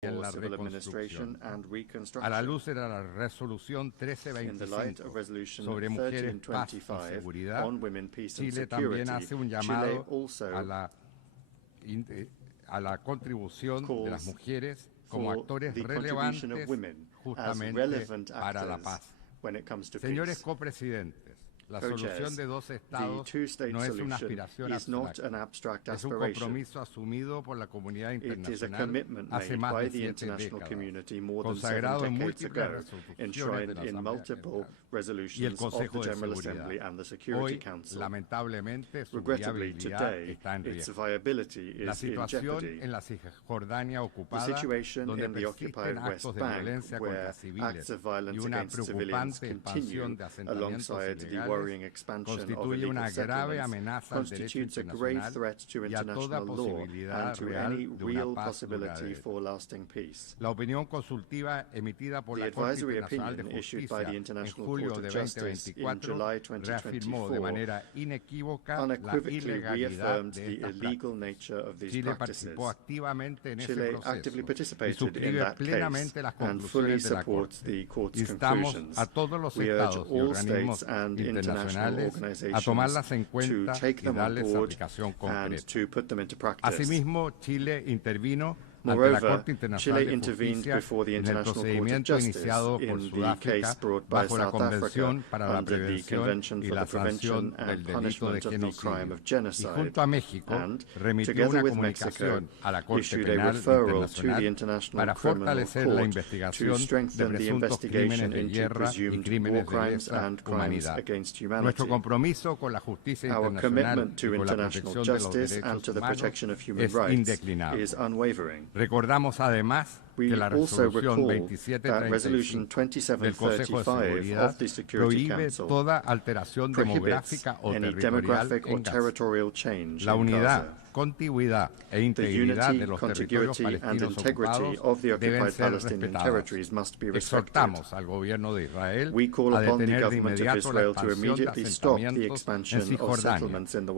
en la reconstrucción. A la luz de la resolución 1325 sobre mujeres, paz y seguridad, Chile también hace un llamado a la contribución de las mujeres como actores relevantes justamente para la paz. Señores copresidentes, la solución de dos estados no es una aspiración abstracta, es un compromiso asumido por la comunidad internacional hace más de 7 décadas, consagrado en múltiples resoluciones de la Asamblea General y el Consejo de Seguridad. Hoy, lamentablemente, su viabilidad está en riesgo. La situación en la Cisjordania ocupada, donde persisten actos de violencia contra civiles y una preocupante expansión de asentamientos ilegales, constituye una grave amenaza al derecho internacional y a toda posibilidad real de una paz duradera. La opinión consultiva emitida por la Corte Internacional de Justicia en julio de 2024 reafirmó de manera inequívoca la ilegalidad de estas prácticas. Chile participó activamente en ese proceso y suscribe plenamente las conclusiones de la Corte. Instamos a todos los estados y organismos internacionales a tomarlas en cuenta y darles aplicación concreta. Asimismo, Chile intervino ante la Corte Internacional de Justicia en el procedimiento iniciado por Sudáfrica bajo la Convención para la Prevención y la Sanción del Delito de Genocidio, y junto a México remitió una comunicación a la Corte Penal Internacional para fortalecer la investigación de presuntos crímenes de guerra y crímenes de lesa humanidad. Nuestro compromiso con la justicia internacional y con la protección de los derechos humanos es indeclinable. Recordamos además que la resolución 2735 del Consejo de Seguridad prohíbe toda alteración demográfica o territorial en Gaza. La unidad, contigüidad e integridad de los territorios palestinos ocupados deben ser respetadas. Exhortamos al gobierno de Israel a detener de inmediato la expansión de asentamientos en Cisjordania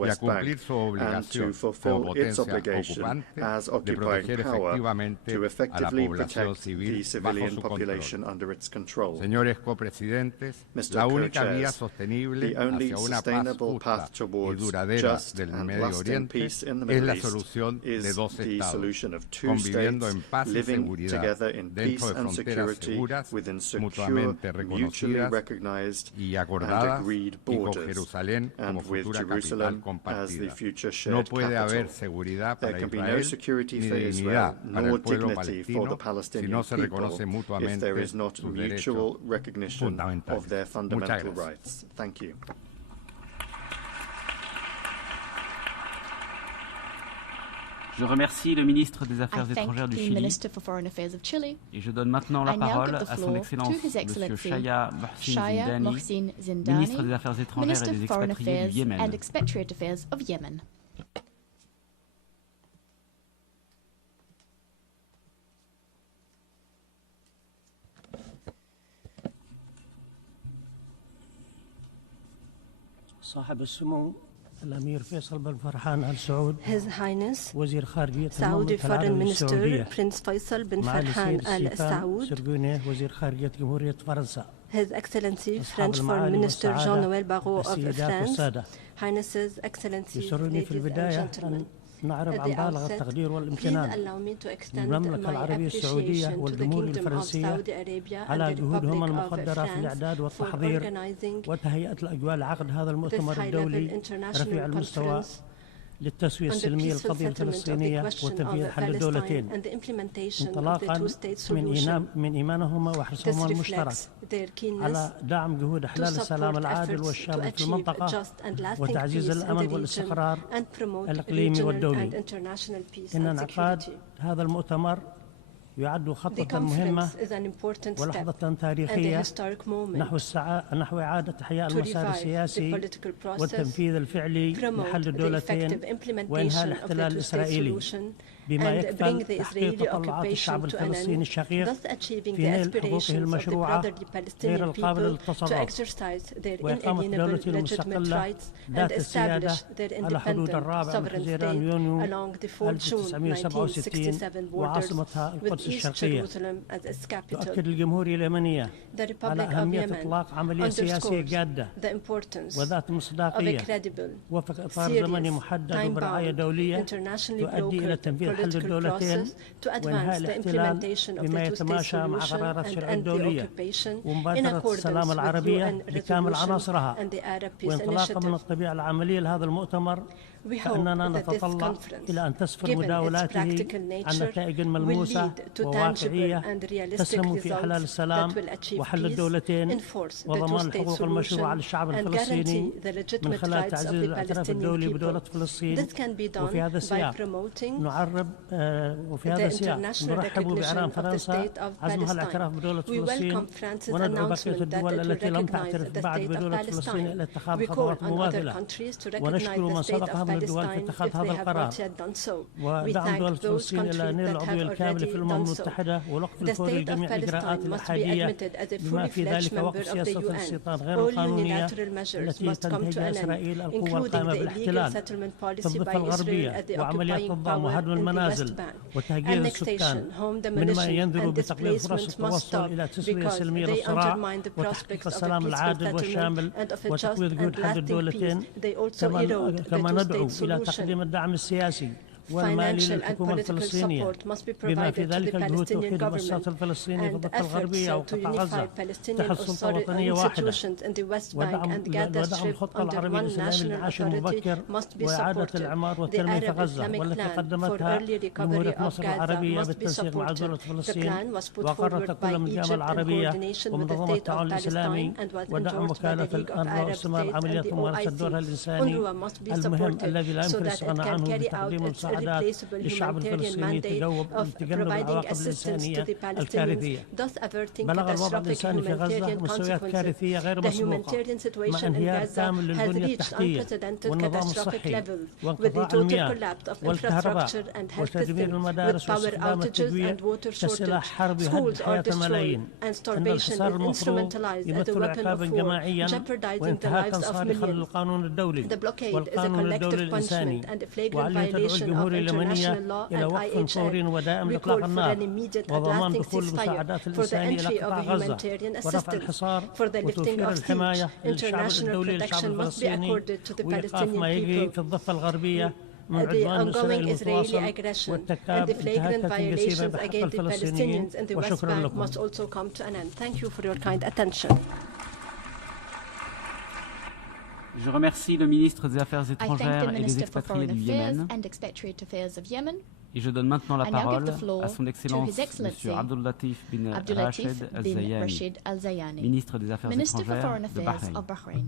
y a cumplir su obligación como potencia ocupante de proteger efectivamente a la población civil bajo su control. Señores copresidentes, la única vía sostenible hacia una paz justa y duradera del Medio Oriente es la solución de dos estados, conviviendo en paz y seguridad dentro de fronteras seguras, mutuamente reconocidas y acordadas, y con Jerusalén como futura capital compartida. No puede haber seguridad para Israel ni dignidad para el pueblo palestino si no se reconoce mutuamente sus derechos fundamentales. Muchas gracias. Je remercie le ministre des Affaires étrangères du Chili et je donne maintenant la parole à son Excellence M. Shaya Mohsin Zindani, ministre des Affaires étrangères et des expatriés du Yémen. صاحب السمو الأمير فيصل بن فرحان آل سعود His Highness وزير خارجية Saudi Foreign المملكة Minister العربية Prince Faisal bin Farhan Al Saud, سرقوني وزير خارجية جمهورية فرنسا His Excellency French Foreign Minister Jean-Noël Barrot of France, Highnesses, Excellencies, ladies and gentlemen. نعرف عن بالغ التقدير والامتنان للمملكة العربية السعودية والجمهورية الفرنسية على جهودهم المقدرة في الإعداد والتحضير وتهيئة الأجواء لعقد هذا المؤتمر الدولي رفيع المستوى للتسوية السلمية للقضية الفلسطينية وتنفيذ حل الدولتين انطلاقا من إيمانهما وحرصهما المشترك على دعم جهود إحلال السلام العادل والشامل في المنطقة وتعزيز الأمن والاستقرار الإقليمي والدولي. إن انعقاد هذا المؤتمر يعد خطوة مهمة ولحظة تاريخية نحو إعادة إحياء المسار السياسي والتنفيذ الفعلي لحل الدولتين وإنهاء الاحتلال الإسرائيلي بما يكفل تحقيق تطلعات الشعب الفلسطيني الشقيق في نيل حقوقه المشروعة غير القابلة للتصرف، وإقامة دولته المستقلة ذات السيادة على حدود الرابع من حزيران يونيو 1967 وعاصمتها القدس الشرقية. تؤكد الجمهورية اليمنية على أهمية إطلاق عملية سياسية جادة وذات مصداقية وفق إطار زمني محدد وبرعاية دولية تؤدي إلى تنفيذ حل الدولتين وإنهاء الاحتلال بما يتماشى مع قرارات الشرعية الدولية ومبادرة السلام العربية بكامل عناصرها. وانطلاقا من الطبيعة العملية لهذا المؤتمر فإننا نتطلع إلى أن تسفر مداولاته عن نتائج ملموسة وواقعية تسهم في إحلال السلام وحل الدولتين وضمان الحقوق المشروعة للشعب الفلسطيني من خلال تعزيز الاعتراف الدولي بدولة فلسطين. وفي هذا السياق نرحب بإعلان فرنسا عزمها الاعتراف بدولة فلسطين، وندعو بقية الدول التي لم تعترف بعد بدولة فلسطين إلى اتخاذ خطوات مماثلة، ونشكر من سبقها من الدول في اتخاذ هذا القرار ودعم دولة فلسطين إلى نيل العضوية الكاملة في الأمم المتحدة والوقف الفوري لجميع الإجراءات الإلحادية بما في ذلك وقف سياسة الاستيطان غير القانونية التي تنتهجها إسرائيل القوى القائمة بالاحتلال في الضفة الغربية وعمليات الضم وهدم المنازل وتهجير السكان، مما ينذر بتقليل فرص التوصل إلى تسوية سلمية للصراع وتحقيق السلام العادل والشامل وتقويض جهود حل الدولتين. كما ندعو إلى تقديم الدعم السياسي والمالي للحكومة الفلسطينية بما في ذلك الجهود توحيد المؤسسات الفلسطينية في الضفة الغربية وقطاع غزة تحت سلطة وطنية واحدة، ودعم الخطة العربية الإسلامية للإنعاش المبكر وإعادة الإعمار والتنمية في غزة والتي قدمتها جمهورية مصر العربية بالتنسيق مع دولة فلسطين وقررت كل من الجامعة العربية ومنظمة التعاون الإسلامي ودعم وكالة الأنروا واستمرار عمليات ممارسة دورها الإنساني المهم الذي لا يمكن الاستغناء عنه بتقديم المساعدات للشعب الفلسطيني تجنب العواقب الإنسانية الكارثية. بلغ الوضع الإنساني في غزة مستويات كارثية غير مسبوقة مع انهيار كامل للبنية التحتية والنظام الصحي وانقطاع المياه والكهرباء وتدمير المدارس واستخدام التدوير كسلاح حرب يهدد حياة الملايين. إن الحصار المفروض يمثل عقابا جماعيا وانتهاكا صارخا للقانون الدولي والقانون الدولي الإنساني، وعليه تدعو الجمهورية اليمنية إلى وقف فوري ودائم لإطلاق النار وضمان دخول المساعدات الإنسانية إلى قطاع غزة ورفع الحصار وتوفير الحماية للشعب الدولي للشعب الفلسطيني وإيقاف ما يجري في الضفة الغربية من عدوان إسرائيل المتواصل والتكاب انتهاكات جسيمة بحق الفلسطينيين. وشكرا لكم. Je remercie le ministre des Affaires étrangères et des expatriés du Yémen. Et je donne maintenant la parole à son Excellence M. Abdul Latif bin Rashid Al-Zayani, ministre des Affaires étrangères de Bahreïn.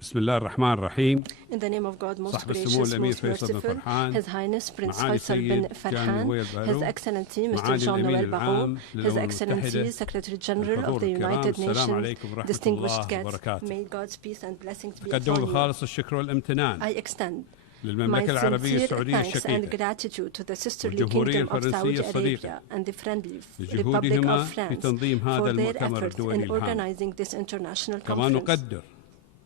بسم الله الرحمن الرحيم. In the name of God, most صاحب السمو gracious, الأمير most فيصل بن merciful, فرحان، His Highness Prince معالي Faisal bin السيد Farhan, His Excellency Mr. Jean-Noël Barrot, His Excellency Secretary General of the United Nations, distinguished guests, may God's peace and blessings be تقدم upon بخالص الشكر والامتنان you. I extend my للمملكة العربية sincere السعودية thanks and الشقيقة gratitude to the sisterly والجمهورية kingdom of Saudi الفرنسية Arabia الصديقة and the friendly Republic لجهودهما of في France تنظيم هذا for their المؤتمر efforts الدولي in الهام. organizing this international كما conference. نقدر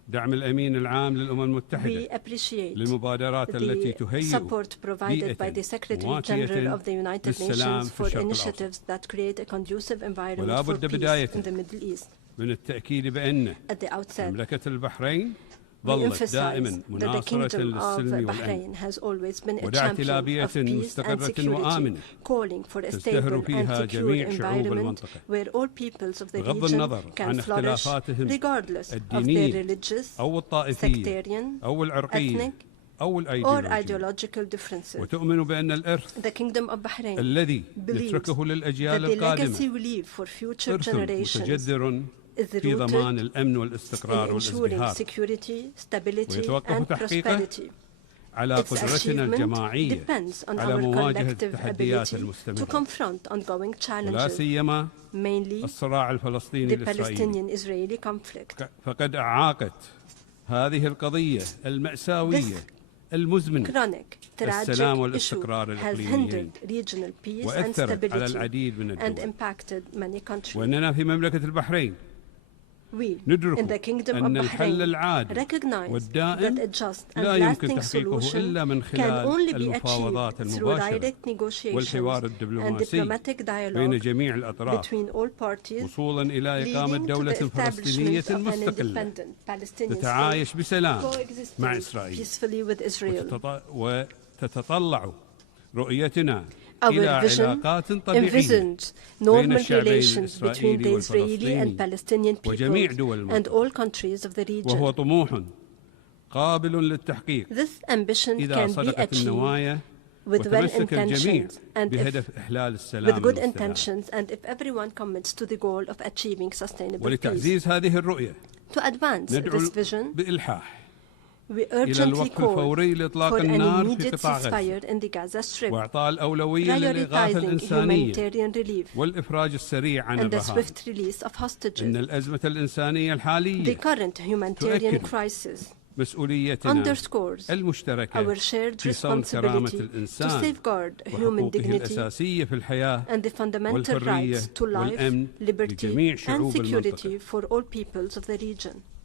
دعم الأمين العام للأمم المتحدة We appreciate للمبادرات التي the تهيئ support provided by the Secretary General of the United Nations for initiatives that create a conducive environment for peace in the Middle East. من التأكيد بأن At the outset, مملكة البحرين we ظلت emphasize دائما that the مناصرة Kingdom of للسلم والأمن Bahrain has always been a ودعت champion إلى بيئة of peace and مستقرة security, وآمنة calling for a تزدهر stable and فيها secure جميع شعوب environment المنطقة where all peoples of the بغض region النظر can عن flourish اختلافاتهم regardless of their الدينية religious, أو الطائفية sectarian, أو العرقية ethnic, or ideological differences. وتؤمن بأن الإرث الذي نتركه للأجيال القادمة إرث متجذر في ضمان الأمن والاستقرار والازدهار، ويتوقف تحقيقه على قدرتنا الجماعية على مواجهة التحديات المستمرة، ولا سيما الصراع الفلسطيني الإسرائيلي. فقد أعاقت هذه القضية المأساوية المزمنة السلام والاستقرار الإقليميين، وأثرت على العديد من الدول. وأننا في مملكة البحرين ندرك أن الحل العادل والدائم لا يمكن تحقيقه إلا من خلال المفاوضات المباشرة والحوار الدبلوماسي بين جميع الأطراف، وصولا إلى إقامة دولة فلسطينية مستقلة تتعايش بسلام مع إسرائيل. وتتطلع رؤيتنا إلى علاقات طبيعية بين الشعبين الإسرائيلي والفلسطيني وجميع دول المنطقة، وهو طموح قابل للتحقيق إذا صدقت النوايا وتمسك الجميع بهدف إحلال السلام والسلام. ولتعزيز هذه الرؤية ندعو بإلحاح إلى الوقف الفوري لإطلاق النار في قطاع غزة، وإعطاء الأولوية للإغاثة الإنسانية والإفراج السريع عن الرهائن. إن الأزمة الإنسانية الحالية تؤكد مسؤوليتنا المشتركة في صون كرامة الإنسان وحقوقه الأساسية في الحياة والحرية والأمن لجميع شعوب المنطقة.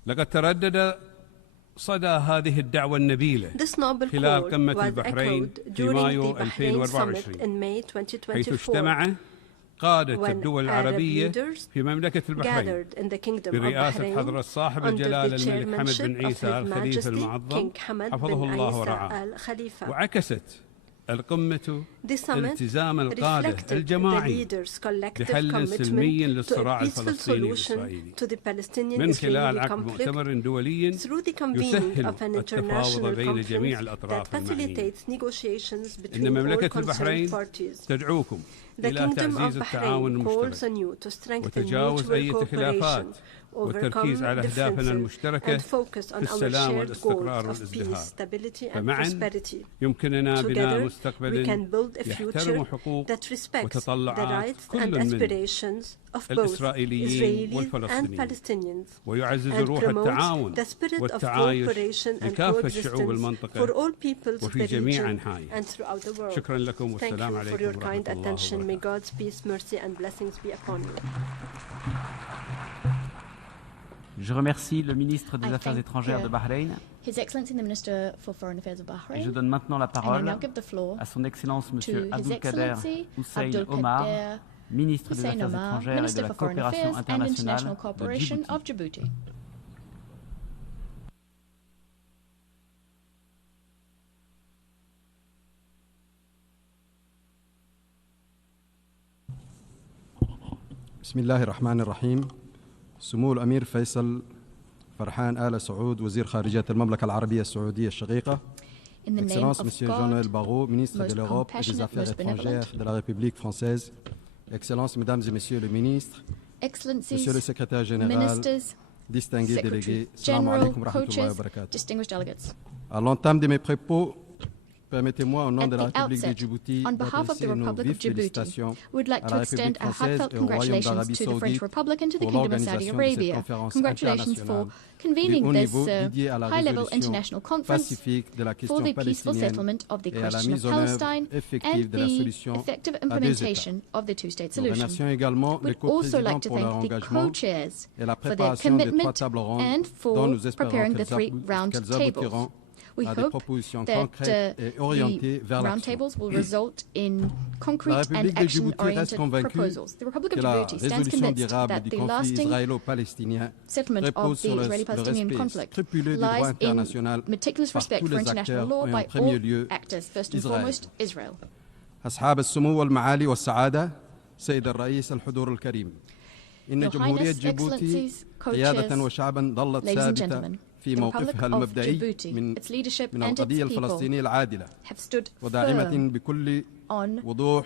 لقد تردد صدى هذه الدعوة النبيلة خلال قمة البحرين في مايو 2024، حيث اجتمع قادة الدول العربية في مملكة البحرين برئاسة حضرة صاحب الجلالة الملك حمد بن عيسى الخليفة المعظم حفظه الله ورعاه. وعكست القمة التزام القادة الجماعي بحل سلمي للصراع الفلسطيني الإسرائيلي من خلال عقد مؤتمر دولي يسهل التفاوض بين جميع الأطراف المعنية. إن مملكة البحرين تدعوكم إلى تعزيز التعاون المشترك وتجاوز أي خلافات والتركيز على أهدافنا المشتركة في السلام والاستقرار والازدهار. فمعا يمكننا بناء مستقبل يحترم حقوق وتطلعات كل من الإسرائيليين والفلسطينيين، ويعزز روح التعاون والتعايش لكافة شعوب المنطقة وفي جميع أنحائها. شكرا لكم والسلام عليكم ورحمة الله وبركاته. Je remercie le ministre des Affaires étrangères de Bahreïn. Et je donne maintenant la parole à son Excellence Monsieur Abdelkader Hussein Omar, ministre des Affaires étrangères et de la coopération internationale de Djibouti. بسم الله الرحمن الرحيم. سمو الأمير فيصل فرحان آل سعود وزير خارجية المملكة العربية السعودية الشقيقة. Excellence Monsieur Jean-Noël Barrot, ministre de l'Europe et des Affaires étrangères de la République française. Excellence Mesdames et Messieurs les ministres, Monsieur le Secrétaire général, distingués délégués, Assalamu alaikum wa rahmatullahi wa barakatuh. À l'entame de mes propos, permettez-moi, au nom de la République de Djibouti, d'adresser nos vives félicitations à la République française et au Royaume d'Arabie Saoudite pour l'organisation de cette conférence internationale de haut niveau dédiée à la résolution pacifique de la question palestinienne et à la mise en œuvre effective de la solution à deux États. Nous remercions également les co-présidents pour leur engagement et la préparation des trois tables rondes dont nous espérons qu'elles aboutiront à des propositions concrètes et orientées vers l'action. La République de Djibouti reste convaincue que la résolution durable du conflit israélo-palestinien repose sur le respect scrupuleux du droit international par tous les acteurs et en premier lieu Israël. أصحاب السمو والمعالي والسعادة، سيد الرئيس الحضور الكريم، إن جمهورية جيبوتي قيادة وشعبا ظلت ثابتة في موقفها المبدئي من القضية الفلسطينية العادلة وداعمة بكل وضوح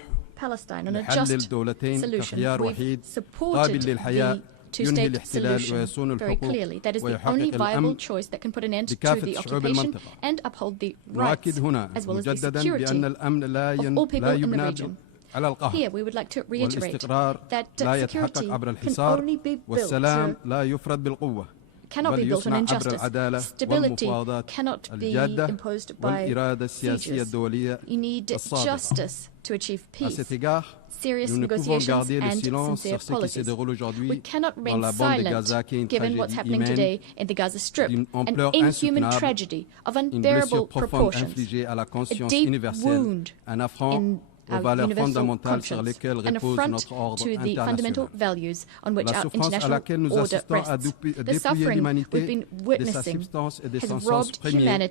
لحل الدولتين كخيار وحيد قابل للحياة ينهي الاحتلال ويصون الحقوق ويحقق الأمن لكافة شعوب المنطقة. نؤكد هنا مجددا بأن الأمن لا يبنى على القهر والاستقرار لا يتحقق عبر الحصار والسلام لا يفرض بالقوة بل يصنع عبر العدالة والمفاوضات الجادة والإرادة السياسية الدولية الصادقة. À cet égard, nous ne pouvons garder le silence sur ce qui se déroule aujourd'hui dans la bande de Gaza, qui est une tragédie humaine d'une ampleur insoutenable, une blessure profonde infligée à la conscience universelle, un affront aux valeurs fondamentales sur lesquelles repose notre ordre international. La souffrance à laquelle nous assistons a dépouillé l'humanité de sa substance et de son sens premier,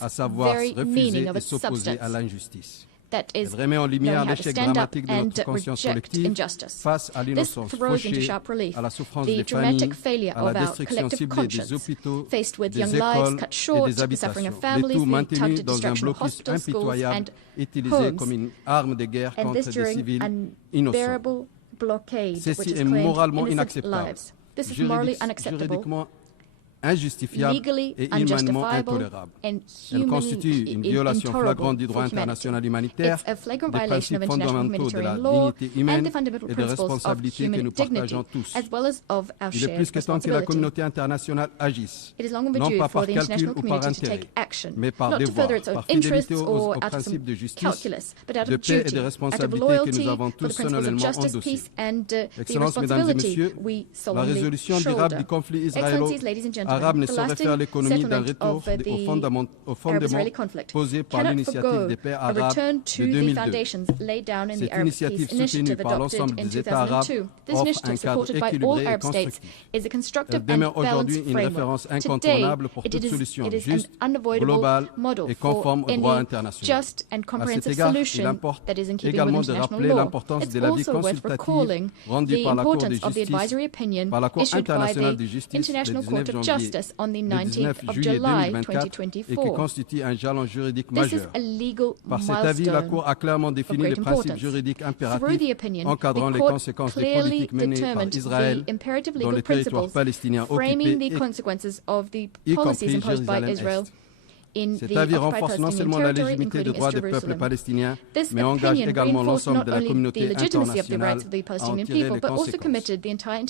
à savoir refuser et s'opposer à l'injustice. Elle remet en lumière l'échec dramatique de notre conscience collective face à l'innocence fauchée, à la souffrance des familles, à la destruction ciblée des hôpitaux, des écoles et des habitations, le tout maintenu dans un blocus impitoyable utilisé comme une arme de guerre contre des civils innocents. Ceci est moralement inacceptable, juridiquement injustifiable et humainement intolérable. Elle constitue une violation flagrante du droit international humanitaire, des principes fondamentaux de la dignité humaine et des responsabilités que nous partageons tous. Il est plus que temps que la communauté internationale agisse, non pas par calcul ou par intérêt, mais par devoir, par fidélité aux principes de justice, de paix et de responsabilité que nous avons tous solennellement endossés. Excellences, Mesdames et Messieurs, la résolution durable du conflit israélo-arabe ne saurait faire l'économie d'un retour aux fondements posés par l'initiative de paix arabe de 2002. Cette initiative soutenue par l'ensemble des États arabes offre un cadre équilibré et constructif. Elle demeure aujourd'hui une référence incontournable pour toute solution juste, globale et conforme au droit international. À cet égard, il importe également de rappeler l'importance de l'avis consultatif rendu par la Cour de justice, par la Cour internationale de justice le 19 janvier le 19 juillet 2024 et qui constitue un jalon juridique majeur. Par cet avis, la Cour a clairement défini les principes juridiques impératifs encadrant les conséquences des politiques menées par Israël dans le territoire palestinien occupé, y compris Jérusalem-Est. Cet avis renforce non seulement la légitimité des droits des peuples palestiniens, mais engage également l'ensemble de la communauté internationale à en tirer les conséquences.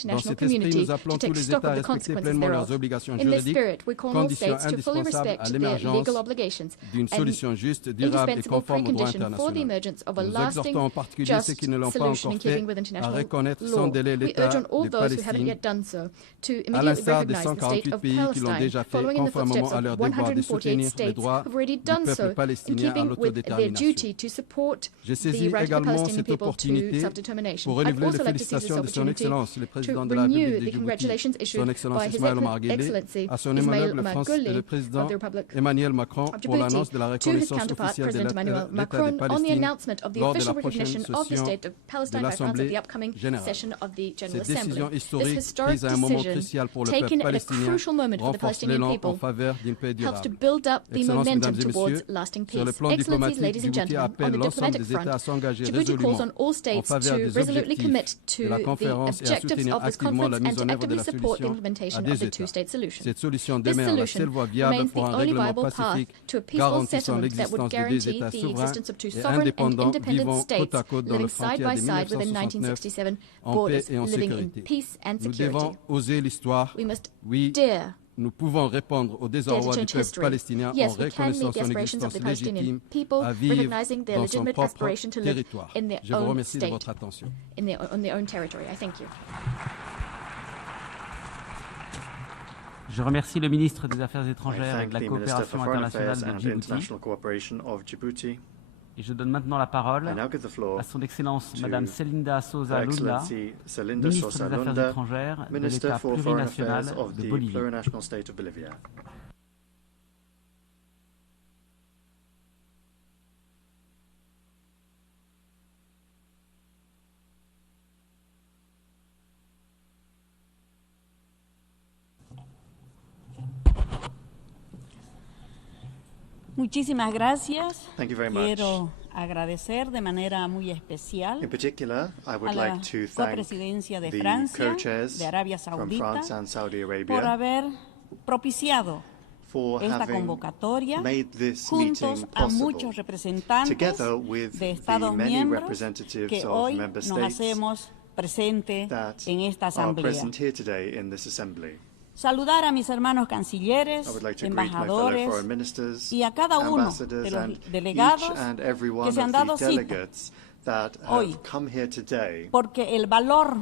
Dans cet esprit, nous appelons tous les États à respecter pleinement leurs obligations juridiques, condition indispensable à l'émergence d'une solution juste, durable et conforme au droit international. Nous exhortons en particulier ceux qui ne l'ont pas encore fait à reconnaître sans délai l'État de Palestine, à l'instar des 148 pays qui l'ont déjà fait, conformément à leur devoir de soutenir les droits du peuple palestinien à l'autodétermination. J'ai saisi également cette opportunité pour renouveler les félicitations de son Excellence, le Président de la République de Djibouti, son Excellence Ismaël Omar Guelleh, à son homologue le Président Emmanuel Macron pour l'annonce de la reconnaissance officielle de l'État de Palestine lors de la prochaine session de l'Assemblée générale. Cette décision historique, prise à un moment crucial pour le peuple palestinien, renforce l'élan en faveur d'une paix durable. Excellences, Mesdames et Messieurs, sur le plan diplomatique, Djibouti appelle l'ensemble des États à s'engager résolument en faveur des objectifs de la conférence et à soutenir activement la mise en œuvre de la solution à deux États. Cette solution demeure la seule voie viable pour un règlement pacifique garantissant l'existence de deux États souverains et indépendants vivant côte à côte dans les frontières de 1967 en paix et en sécurité. Nous devons oser l'histoire. Oui, nous pouvons répondre au désarroi du peuple palestinien en reconnaissant son existence légitime à vivre dans son propre territoire. Je vous remercie de votre attention. Je remercie le ministre des Affaires étrangères et de la coopération internationale de Djibouti. Et je donne maintenant la parole à son Excellence Madame Selinda Souza Lunda, ministre des Affaires étrangères de l'État plurinational de Bolivie. Muchísimas gracias. Thank you very much. Quiero agradecer de manera muy especial In particular, I would a la like to thank copresidencia de the Francia, co-chairs de Arabia from Saudita, France and Saudi por Arabia haber propiciado for esta having convocatoria made this juntos meeting a possible, muchos representantes together with de the Estados many miembros representatives que of hoy member nos states hacemos presente that en esta are asamblea. present here today in this assembly. Saludar a mis hermanos cancilleres, I would like to greet my fellow embajadores foreign ministers, y a cada uno ambassadors, de los and delegados each and every one que se han of dado the cita delegates that hoy, have come here today, porque el valor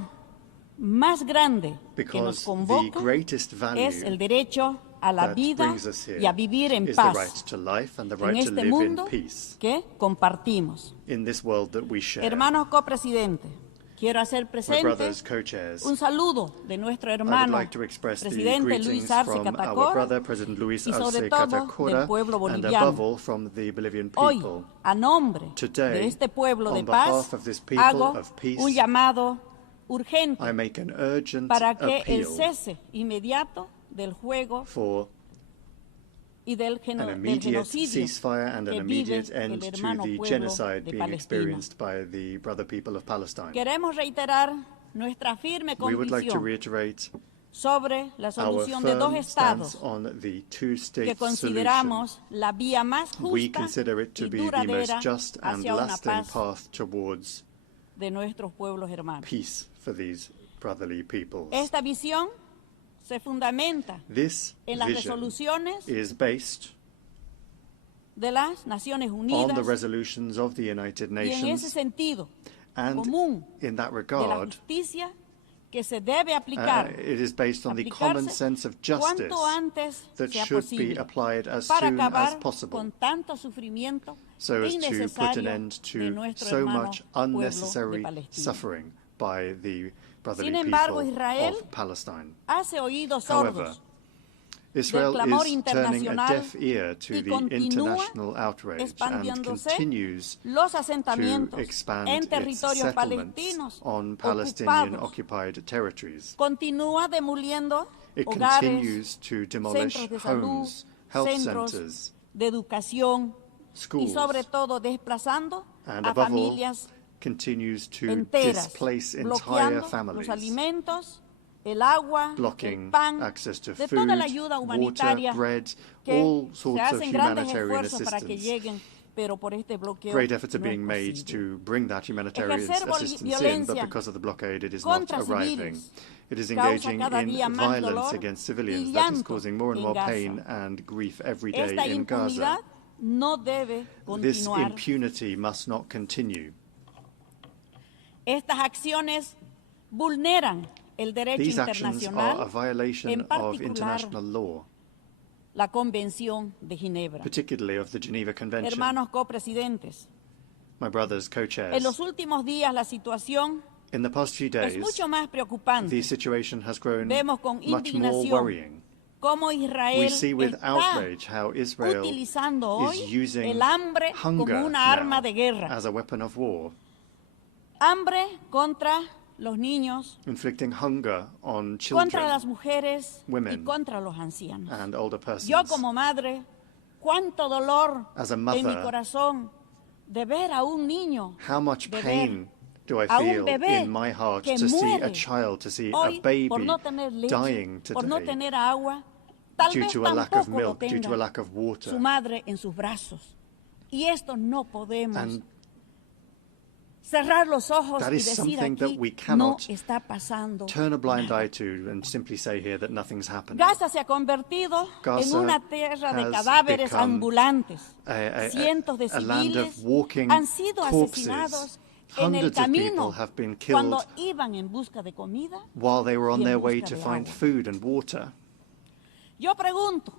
más grande que nos because the convoca greatest value es el derecho a la that vida brings us here y a vivir en is the right paz to life and the en right to este live in mundo peace que compartimos. in this world that we share. Hermanos copresidentes, quiero hacer My presente brothers, co-chairs, un saludo de nuestro I would hermano like to express the presidente Luis greetings Arce from our Catacora brother, President Luis y sobre Arce todo del Catacora, pueblo and boliviano. above all from the Bolivian Hoy, people. a nombre Today, de este pueblo de on paz, behalf of this people hago of peace, un llamado urgente I make an urgent para que el appeal cese inmediato del juego for y del an immediate genocidio ceasefire and an que immediate vive el end to hermano the pueblo genocide de being Palestina. experienced by the brother people of Palestine. Queremos reiterar nuestra firme We would like to convicción reiterate sobre la our solución de dos firm estados stance on the que two-state solution. consideramos la vía más We justa consider it to y be the duradera most just and hacia una lasting paz path towards de nuestros pueblos hermanos. peace for these brotherly peoples. Esta visión se fundamenta This en las vision resoluciones is based de las Naciones on the Unidas resolutions of the United y en ese Nations, sentido and común in that de la regard, justicia que se debe aplicar, it is based on the aplicarse common sense of justice cuanto antes that sea should be posible applied as para soon as acabar possible, con tanto sufrimiento so as to put an innecesario end de to nuestro so hermano much pueblo de unnecessary Palestina. suffering by the brotherly Sin embargo, people Israel of Palestine. hace oídos However, sordos Israel clamor is turning a internacional deaf ear to y the continúa international outrage and expandiéndose continues los to asentamientos expand en its territorios settlements palestinos on Palestinian ocupados. occupied territories. Continúa demoliendo It hogares, continues to demolish centros de salud, homes, health centros centers, de educación y schools, sobre todo desplazando and a above all, familias continues to enteras, displace entire bloqueando los families, alimentos, el agua, blocking el pan, access to de food, toda la ayuda water, humanitaria bread, que all se sorts of hacen grandes humanitarian esfuerzos para que assistance. lleguen, pero por este bloqueo Great efforts are no es being made posible. to bring that humanitarian Ejercer assistance in, but violencia because of the blockade, it is not contra arriving. civiles It is causa engaging cada in día más violence dolor against y civilians that is llanto causing more and en more Gaza. pain and grief every day Esta in Gaza. impunidad no debe This continuar. impunity must not continue. Estas acciones vulneran el derecho These actions are a internacional, violation en of particular international law, la Convención de Ginebra. particularly of the Geneva Convention. Hermanos copresidentes, My brothers, en co-chairs, los últimos días la situación in the past few es days, mucho más preocupante. the situation has grown Vemos con much more indignación worrying. cómo Israel We see with está outrage how Israel utilizando hoy is using el hambre hunger como una arma now de guerra. as a weapon of war, Hambre contra los niños, inflicting hunger on contra las children mujeres women, y contra los ancianos. and older persons. Yo como madre, cuánto dolor As a en mi mother, corazón de ver a un niño, how much de ver pain do I a un feel bebé in my heart que to see a muere child, to see a hoy baby por no tener leche, dying por no today tener agua, tal due vez to a lack of tampoco lo milk, due to a tenga lack of water. su madre en sus brazos. Y esto no podemos And cerrar los ojos that y is decir something that aquí we no cannot está pasando. turn a blind eye to and simply say here that nothing's happening. Gaza se ha convertido en Gaza una tierra de has cadáveres become ambulantes. a Cientos de a land of civiles walking han sido corpses. asesinados en el Hundreds of people camino have been cuando killed iban en busca de comida. while they were on y en their way busca to de find agua. food and water. Yo pregunto,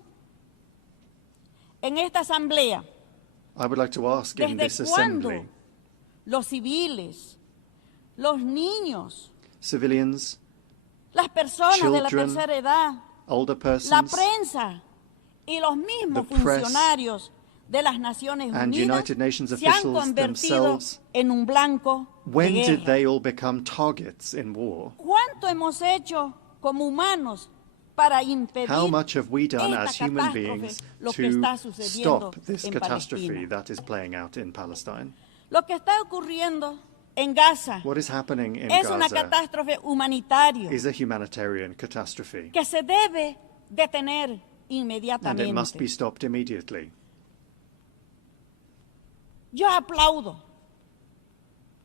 en esta asamblea, I would like to ask in this ¿desde cuándo assembly, los civiles, los niños, civilians, las personas de la children, tercera edad, older la persons, prensa y los mismos the press funcionarios de las Naciones and Unidas United Nations se han officials convertido themselves, en un blanco when de did guerra? they all become targets in war? ¿Cuánto hemos hecho como humanos How much have we done as human beings to stop this catastrophe that is playing out in Palestine? Lo que está ocurriendo en Gaza What is happening in es una Gaza catástrofe humanitaria is a humanitarian catastrophe, que se debe detener and it inmediatamente. must be stopped immediately. Yo aplaudo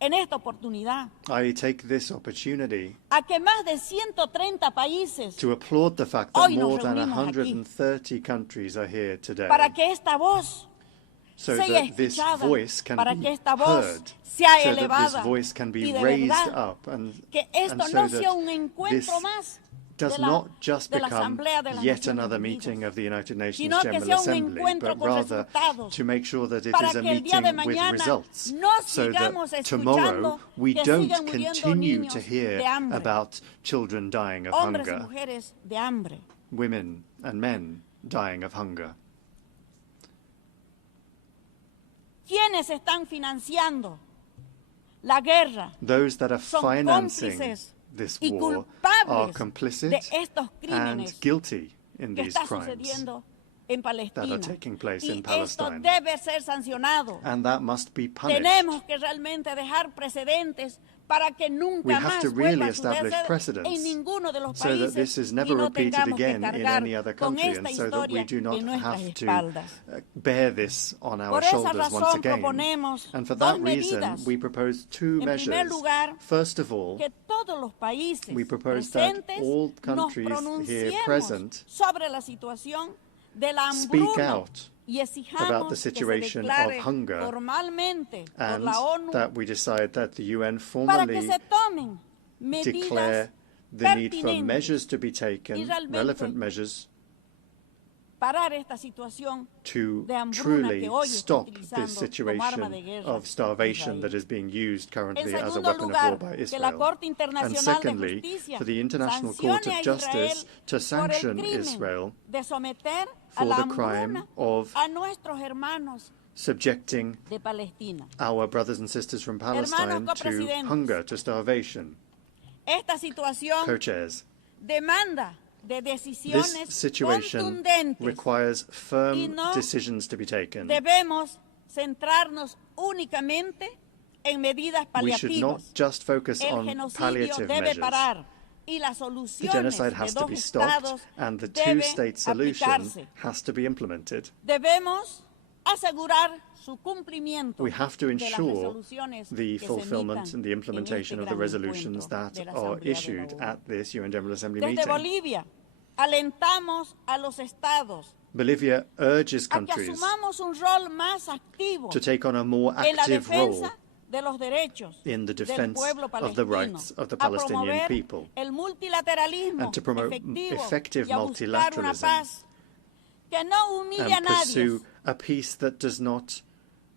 en esta oportunidad I take this opportunity a que más de 130 países to applaud the fact that hoy nos more than reunimos aquí 130 countries are here today, para que esta voz so sea that this escuchada, voice can para be que esta voz heard, sea so that this elevada voice can y be de raised verdad up, and que esto so no that sea un this encuentro más does de la, not just de la become Asamblea de las yet Naciones another Unidas, meeting of the United Nations sino que General sea un Assembly, encuentro but con rather resultados, to make sure that it para is a que el día de meeting with mañana results, no so sigamos that tomorrow escuchando we que don't siguen muriendo continue niños to hear de hambre, about children dying of hombres y hunger, mujeres de hambre. women and men dying of hunger. ¿Quiénes están financiando la guerra? Those that are Son financing cómplices this y war culpables are complicit de estos and crímenes guilty in que these está crimes sucediendo en Palestina. that are taking place Y in esto Palestine. debe ser sancionado. And that must be punished. Tenemos que realmente dejar precedentes para que We nunca have más to really vuelva a establish suceder precedents en ninguno de los so that países this is y never no repeated tengamos que again in cargar any other con country, esta and so that we historia do not en nuestras have to espaldas. bear this on our Por esa shoulders once razón again. proponemos And for dos that reason, medidas. we propose two En primer measures. lugar, First of all, que todos los países we propose that presentes all nos countries here pronunciemos present sobre la situación de la speak hambruna out y about exijamos the que se situation of declare hunger formalmente por and la ONU that we decide that the UN para que formally se tomen medidas declare the need for pertinentes measures to be taken, y realmente relevant measures, parar esta situación to de hambruna truly que hoy está stop utilizando this como situation arma de guerra of starvation Israel. that is being used currently En as a segundo weapon of lugar, war by que la Israel. Corte And Internacional de secondly, Justicia for the International Court sancione of a Justice Israel to por sanction el crimen Israel de someter a for la the crime hambruna of a nuestros hermanos subjecting de Palestina. our brothers and sisters from Palestine to copresidentes. hunger, to starvation. Esta situación Co-chairs. demanda de This decisiones situation contundentes. requires Y firm no decisions to be taken. Debemos centrarnos únicamente en medidas We should not paliativas. just focus El on genocidio palliative debe measures. parar y las The soluciones genocide de has to dos be stopped, estados and the deben two-state solution aplicarse. has to be implemented. Debemos asegurar su cumplimiento We have to de las ensure resoluciones the que se fulfillment emitan and the implementation en of este the gran resolutions encuentro that de la are Asamblea de la issued ONU. at this UN General Assembly Desde meeting. Bolivia alentamos a los estados Bolivia urges a que countries asumamos un rol más activo to take on a more en la active role defensa de los derechos in the del defense pueblo of the palestino, rights of the a Palestinian promover people, el multilateralismo and to promote efectivo effective y a buscar una multilateralism paz que no humille a and nadie pursue a peace that does not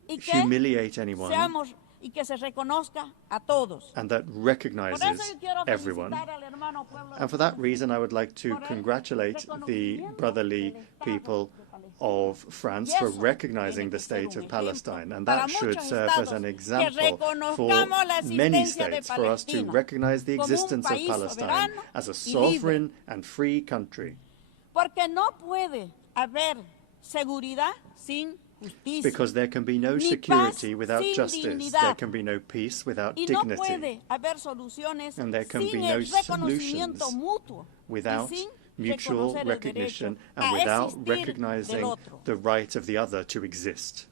y que humiliate anyone seamos y que se reconozca a todos. and that Por eso recognizes yo quiero everyone. felicitar al hermano pueblo And for that reason, I would like to por el congratulate the reconocimiento brotherly del Estado people de Palestina. of France Y for eso recognizing tiene the que ser state un of ejemplo Palestine. And para that should muchos serve as estados an que example for reconozcamos la many existencia de states, for us to Palestina recognize the como un existence of país Palestine soberano as a y libre. sovereign and free country. Porque no puede haber seguridad sin justicia. Because there can be no Ni security paz without sin justice. dignidad. There can be no peace without Y no dignity. puede haber soluciones And there can sin be no el reconocimiento solutions mutuo without y sin mutual reconocer el recognition derecho and a without existir del recognizing otro. the right of the other to exist.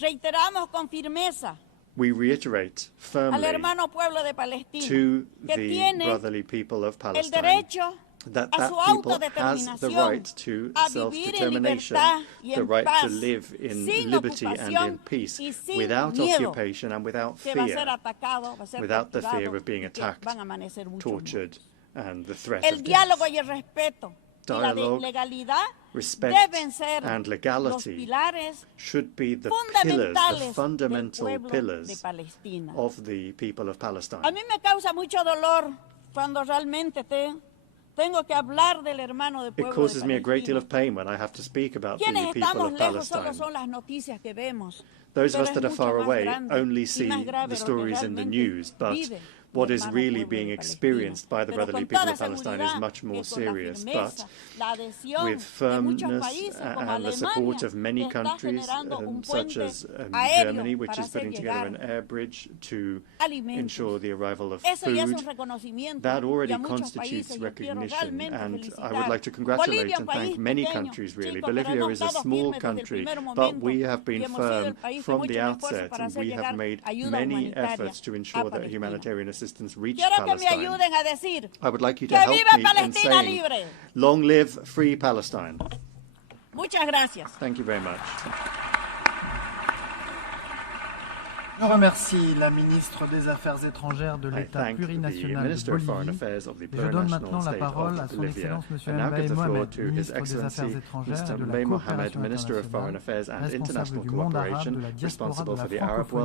Reiteramos con firmeza We reiterate al firmly hermano pueblo de Palestina to que the tiene brotherly people of el Palestine derecho that a that su people has the autodeterminación, right to a vivir en self-determination, libertad y the en right paz, to live in sin liberty and in ocupación peace, y sin without miedo, occupation and without que va a ser fear, atacado, va a ser without the torturado fear of being y que attacked, van a amanecer muchos tortured, and the threat El of diálogo death. y el respeto y la Dialogue, legalidad respect, deben ser and los legality pilares should be the pillars, fundamentales the fundamental del pueblo de pillars Palestina. of the people of Palestine. A mí me causa mucho dolor cuando realmente tengo que hablar del hermano de It pueblo causes de me a great deal Palestina. of pain when I have to speak about the Quienes people estamos of lejos solo Palestine. son las noticias que vemos. Those of Pero us es that are mucho far más away grande only y see más grave the lo que stories in the realmente news, but vive what is really being experienced by the brotherly people of Palestine is much more serious. But with firmness and the support of many countries, such as Germany, which is putting together an air bridge to ensure the arrival of food, that already constitutes recognition. And I would like to congratulate and thank many countries, really. Bolivia is a small country, but we have been firm from the outset, and we have made many efforts to ensure that humanitarian assistance reaches Palestine. I would like you to help me in saying, long live free Palestine. Thank you very much. Je remercie la ministre des Affaires étrangères de l'État plurinational de Bolivie. Et je donne maintenant la parole à son Excellence M. Mbaye Mohamed, ministre des Affaires étrangères et de la coopération internationale, responsable du monde arabe, de la diaspora,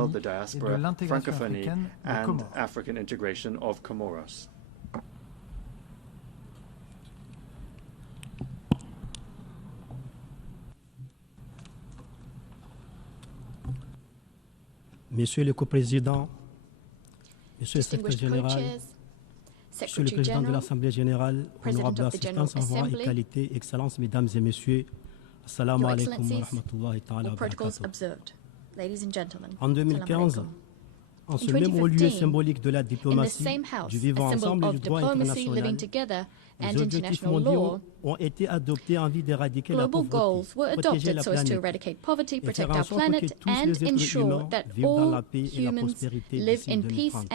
de la francophonie et de l'intégration africaine des Comores. Monsieur le coprésident, Monsieur le secrétaire général, Monsieur le président de l'Assemblée générale, honorable assistance en voix et qualité, Excellences, Mesdames et Messieurs, Assalamu alaikum wa rahmatullahi ta'ala wa barakatuh. En 2015, en ce même haut lieu symbolique de la diplomatie, du vivre ensemble et du droit international, les objectifs mondiaux ont été adoptés en vue d'éradiquer la pauvreté, protéger la planète et faire en sorte que tous les êtres humains vivent dans la paix et la prospérité d'ici 2030.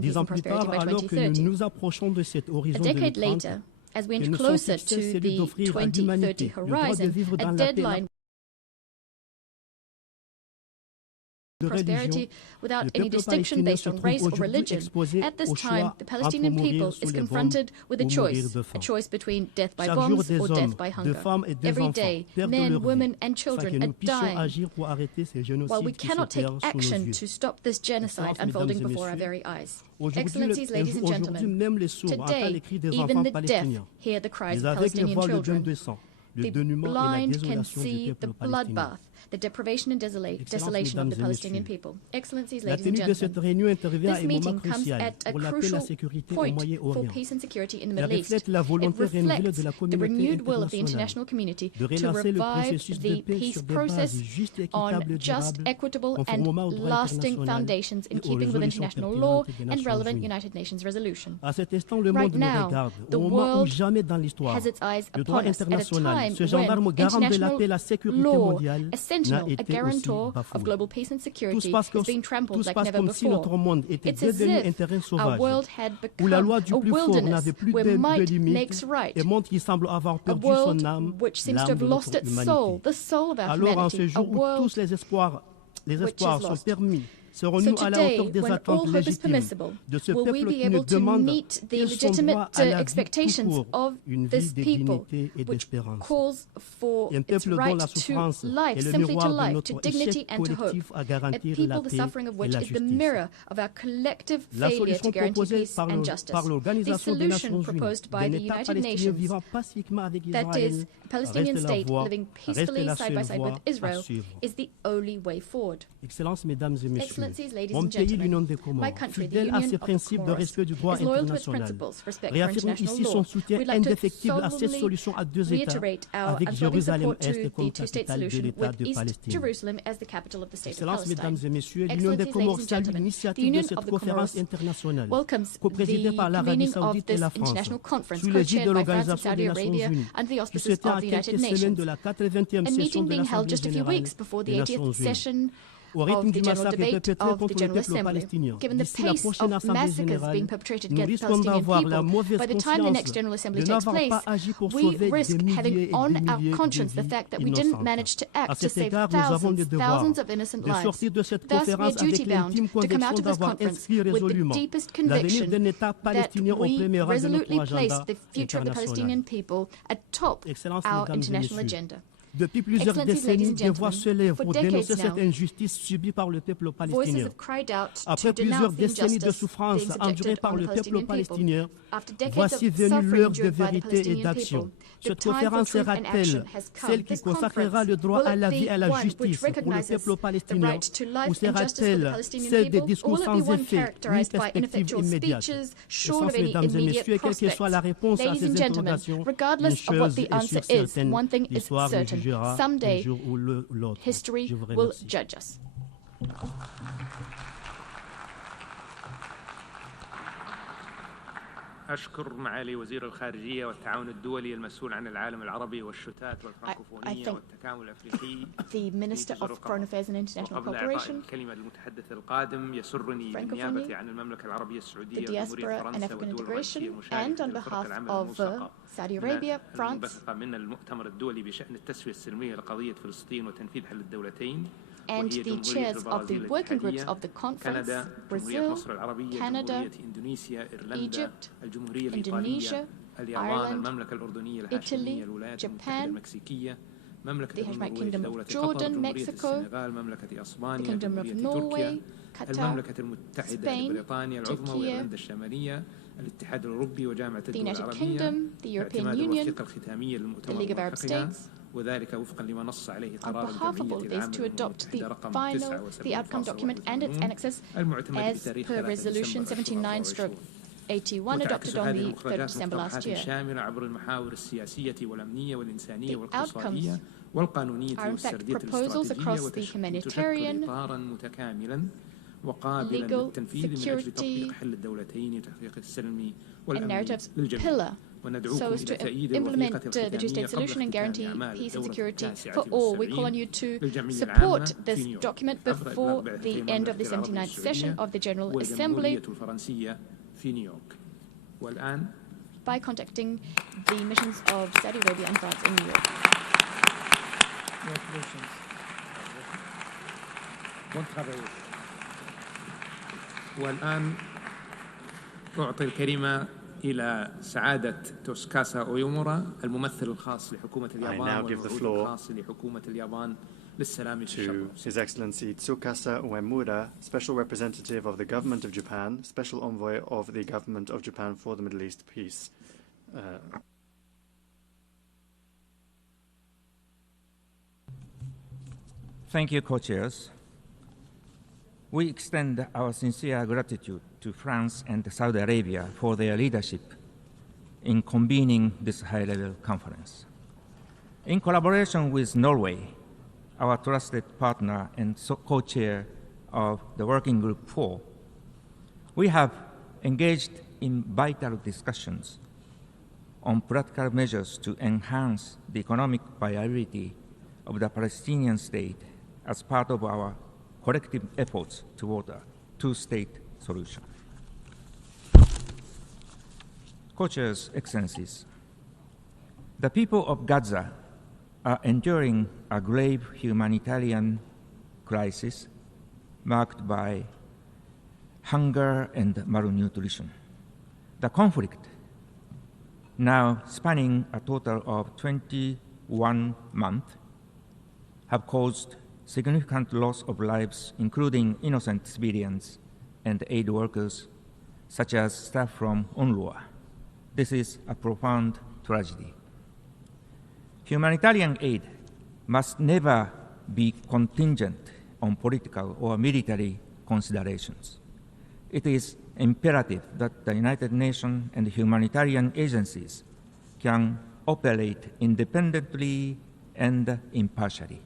10 ans plus tard, alors que nous nous approchons de cet horizon 2030, que nous sommes fixés celui d'offrir à l'humanité le droit de vivre dans la paix prosperity without any distinction based on race or religion. At this time, the Palestinian people is confronted with a choice between death by bombs or death by hunger. Every day, men, women, and children are dying, while we cannot take action to stop this genocide unfolding before our very eyes. Excellencies, ladies and gentlemen, today, even the deaf hear the cries of Palestinian children. The blind can see the bloodbath, the deprivation and desolation of the Palestinian people. Excellencies, ladies and gentlemen, this meeting comes at a crucial point for peace and security in the Middle East. It reflects the renewed will of the international community to revive the peace process on just, equitable, and lasting foundations in keeping with international law and relevant United Nations resolution. Right now, the world has its eyes upon us at a time when international law, essential, a guarantor of global peace and security, is being trampled like never before. It's as if our world had become a wilderness where might makes right, a world which seems to have lost its soul, the soul of our humanity, a world which is lost. So today, when all hope is permissible, will we be able to meet the legitimate expectations of this people, which calls for its right to life, simply to life, to dignity and to hope, a people the suffering of which is the mirror of our collective failure to guarantee peace and justice. The solution proposed by the United Nations, that is, a Palestinian state living peacefully side by side with Israel, is the only way forward. Excellencies, ladies and gentlemen, my country, the Union of the Comores, is loyal to its principles, respect for international law. We'd like to solemnly reiterate our unfailing support to the two-state solution with East Jerusalem as the capital of the state of Palestine. Excellencies, ladies and gentlemen, the Union of the Comores welcomes the convening of this international conference co-chaired by France and Saudi Arabia under the auspices of the United Nations. A meeting being held just a few weeks before the 80th session of the general debate of the General Assembly. Given the pace of massacres being perpetrated against Palestinian people, by the time the next General Assembly takes place, we risk having on our conscience the fact that we didn't manage to act to save thousands of innocent lives. Thus, we are duty-bound to come out of this conference with the deepest conviction that we resolutely place the future of the Palestinian people atop our international agenda. Depuis plusieurs décennies, des voix se lèvent pour dénoncer cette injustice subie par le peuple palestinien. Après plusieurs décennies de souffrance endurées par le peuple palestinien, voici venue l'heure de vérité et d'action. Cette conférence sera-t-elle celle qui consacrera le droit à la vie et à la justice pour le peuple palestinien, ou sera-t-elle celle des discours sans effet, ni perspective immédiate? Mesdames et messieurs, quelle que soit la réponse à ces interrogations, une chose est sûre, certaine, l'histoire nous jugera un jour ou l'autre. Je vous remercie. أشكر معالي وزير الخارجية والتعاون الدولي المسؤول عن العالم العربي والشتات والفرنكوفونية والتكامل الأفريقي the Minister of Foreign Affairs and International Cooperation, الكلمة للمتحدث القادم يسرني بالنيابة عن المملكة العربية السعودية وجمهورية فرنسا والدول الرئيسية and on behalf of Saudi Arabia, France, من المؤتمر الدولي بشأن التسوية السلمية لقضية فلسطين وتنفيذ حل الدولتين and the chairs of the working groups of the conference, Brazil, Canada, Egypt, Indonesia, Ireland, Italy, Japan, the Hashemite Kingdom of Jordan, Mexico, the Kingdom of Norway, Qatar, Spain, Turkey, the United Kingdom, the European Union, the League of Arab States, وذلك وفقا لما نص عليه on قرار behalf of all these to adopt the outcome document and its annexes as per Resolution 79/81 adopted on the 3rd of December last year. عبر المحاور السياسية والأمنية والإنسانية والقانونية والقانونية والسردية والاستراتيجية متشكل إطارا متكاملا وقابلا للتنفيذ من أجل تطبيق حل الدولتين وتحقيق السلم والأمن للجميع. So as to implement the two-state solution and guarantee peace and security for all. We call on you to support this document before the end of the 79th session of the General Assembly by contacting the missions of Saudi Arabia and France in New York. والآن أعطي الكلمة إلى سعادة توسكاسا أويومورا الممثل الخاص لحكومة اليابان والوعود الخاص لحكومة اليابان للسلام في الشرق. His Excellency Tsukasa Uemura, Special Representative of the Government of Japan, Special Envoy of the Government of Japan for the Middle East Peace. Thank you, co-chairs. We extend our sincere gratitude to France and Saudi Arabia for their leadership in convening this high-level conference. In collaboration with Norway, our trusted partner and co-chair of the Working Group 4, we have engaged in vital discussions on practical measures to enhance the economic viability of the Palestinian state as part of our collective efforts toward a two-state solution. Co-chairs, Excellencies, the people of Gaza are enduring a grave humanitarian crisis marked by hunger and malnutrition. The conflict, now spanning a total of 21 months, have caused significant loss of lives, including innocent civilians and aid workers, such as staff from UNRWA. This is a profound tragedy. Humanitarian aid must never be contingent on political or military considerations. It is imperative that the United Nations and humanitarian agencies can operate independently and impartially.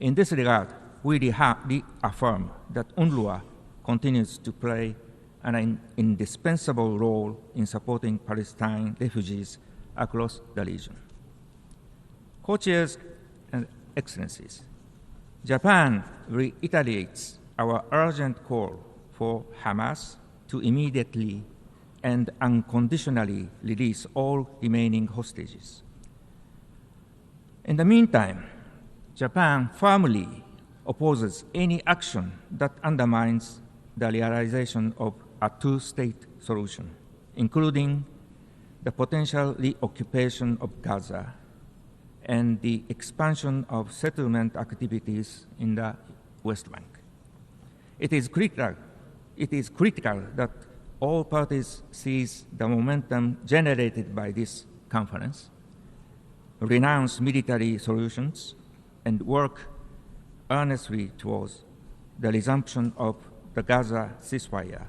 In this regard, we reaffirm that UNRWA continues to play an indispensable role in supporting Palestine refugees across the region. Co-chairs and Excellencies, Japan reiterates our urgent call for Hamas to immediately and unconditionally release all remaining hostages. In the meantime, Japan firmly opposes any action that undermines the realization of a two-state solution, including the potential reoccupation of Gaza and the expansion of settlement activities in the West Bank. It is critical that all parties seize the momentum generated by this conference, renounce military solutions, and work earnestly towards the resumption of the Gaza ceasefire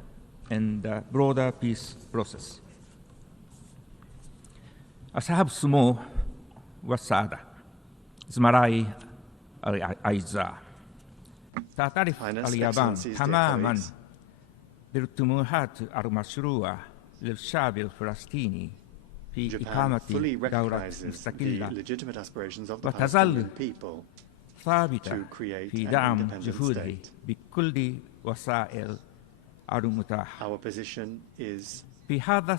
and the broader peace process. أصحاب السمو والسعادة زملائي الأعزاء، تعترف اليابان تماما بالطموحات المشروعة للشعب الفلسطيني في إقامة دولة مستقلة، وتظل ثابتة في دعم جهوده بكل وسائل المتاحة. في هذا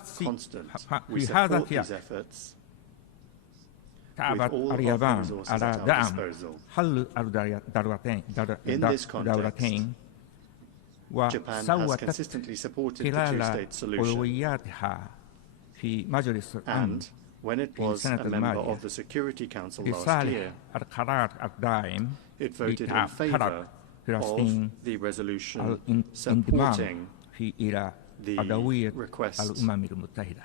تعبت اليابان على دعم حل الدولتين وسوت خلال أولوياتها في مجلس الأمن في السنة الماضية لصالح القرار الدائم لحرق فلسطين الانضمام إلى أولوية الأمم المتحدة.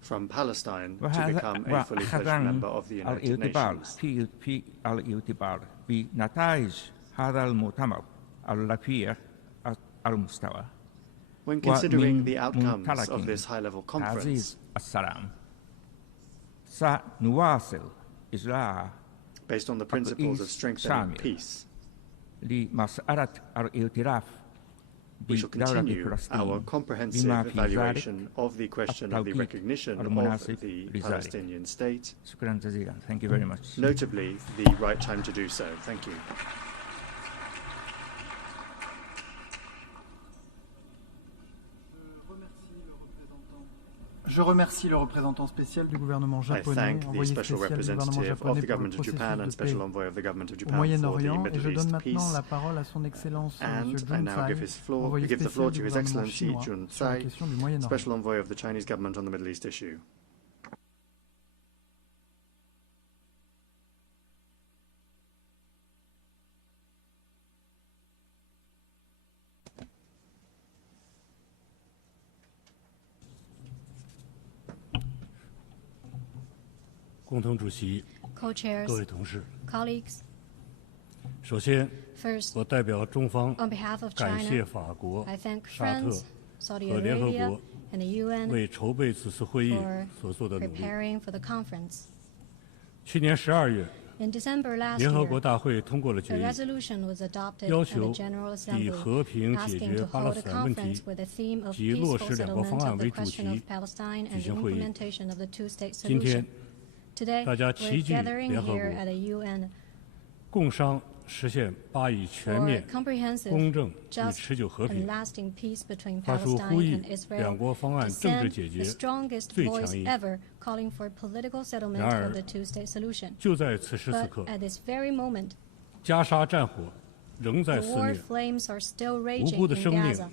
From Palestine to become a fully fledged member of the United Nations. في الاعتبار بنتائج هذا المؤتمر الرفيع المستوى. When considering the outcomes of this high-level conference, سنواصل إجراء based on the principles of strengthening peace, لمسألة الاعتراف we shall continue our comprehensive evaluation of the question of the recognition of the Palestinian state, Thank you very much. Notably the right time to do so. Thank you. Je remercie le représentant spécial du gouvernement japonais, envoyé spécial du gouvernement japonais pour le processus de paix au Moyen-Orient, et je donne maintenant la parole à son Excellence M. Jun Tsai, envoyé spécial du gouvernement chinois sur la question du Moyen-Orient. Special Envoy of the Chinese government on the Middle East issue. Co-chairs, colleagues, 首先， First, 我代表中方 on behalf of 感谢 China, 法国、 I thank 沙特 France, Saudi 和联合 Arabia, 国 and the UN 为筹备此次会议 for 所做的努力。 preparing for the conference. 去年12月， In December last 联合国 year, 大会通过了 a 决议， resolution was adopted 要 at the 求 General 以 Assembly 和平解 asking 决 to 巴勒 hold 斯 a 坦问题 conference with the theme of 及落 peaceful 实两国方 settlement 案 of the 为主 question 题 of Palestine 举 and the 行会议。 implementation of the two-state 今天 solution. Today, 大家 we're 齐聚 gathering 联合 here 国 at the UN 共商实现巴以全 for 面、 comprehensive, 公正与 just, 持久和 and 平， lasting peace between 发出呼 Palestine 吁 and Israel 两国方 to 案政治 send 解 the 决 strongest 最 voice 强音。 ever calling for political settlement 然而 of the two-state solution. 就在此时此 But 刻， at this very moment, 加沙战火仍在 the 肆 war 虐， flames are still 无 raging 辜的 in 生命 Gaza.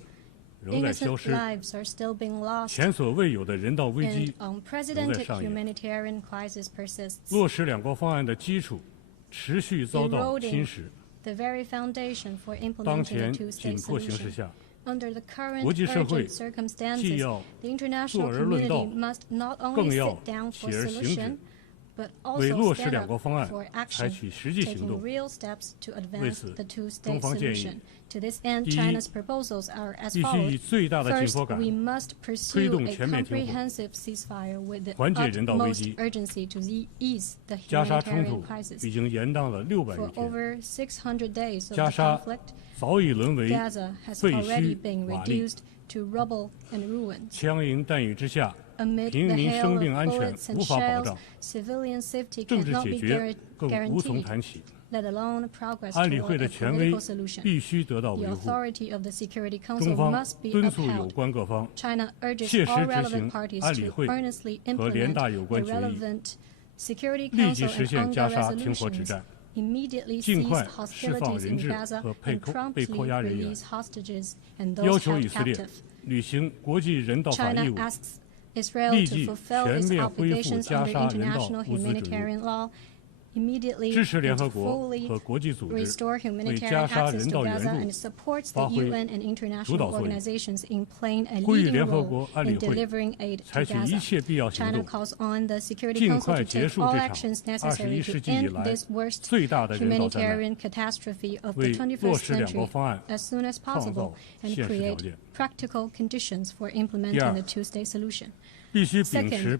仍在消 Innocent 失， lives are still being lost, 前所未有的人道危 and 机仍在 unprecedented 上演。 humanitarian crisis persists, 落实两国方案的基础持续遭到侵蚀。 the very foundation for 当 implementing 前 the 紧 two-state 迫形势 solution. 下， Under the current 国际社会 urgent circumstances, 既要 the international 坐而论道， community must not 更 only 要 sit down 起 for 而行 solution, 止， but 为 also 落实 stand 两国 up 方案 for 采 action, 取实际行 taking 动。 real steps to 为 advance 此， the two-state 中方建议 solution. To this end, 第一， China's proposals are as 必须以 follows. 最大的紧 First, 迫感 we must 推 pursue 动 a 全面停火， comprehensive ceasefire with the 缓解人道危 utmost 机。 urgency to ease the 加沙冲 humanitarian 突 crisis. 已经延宕了600 For 余天， over 600 days of 加 the 沙 conflict, 早已沦为 Gaza has 废 already 墟 been 瓦砾， reduced to rubble and ruins. 枪营弹雨之下， Amid 平 the 民 hail 生命 of 安全 bullets and 无法保 shells, 障， civilian safety 政治 cannot 解 be 决更无从 guaranteed, 谈起。 let alone progress 安理 toward 会 a 的权威 political solution. 必须得到 The 维护。 authority of the Security 中 Council 方 must be 敦促有 upheld. 关各方 China urges 切实 all 执 relevant 行 parties 安理 to 会 earnestly 和联 implement 大有 the 关决议， relevant Security 立即 Council 实 and 现加 UNGA 沙停火止 resolutions, 战， immediately 尽 cease 快释放 hostilities 人 in 质 Gaza 和 and 被扣押 promptly 人员， release hostages and 要 those 求 held 以色列 captive. 履行国际人道法 China 义务， asks Israel to fulfill its obligations under international humanitarian law, immediately and fully restore humanitarian access to Gaza, and supports the UN and international organizations in playing a leading role in delivering aid to Gaza. China calls on the Security Council to take all actions necessary to end this worst humanitarian catastrophe of the 21st century as soon as possible and create practical conditions for implementing the two-state solution. Second,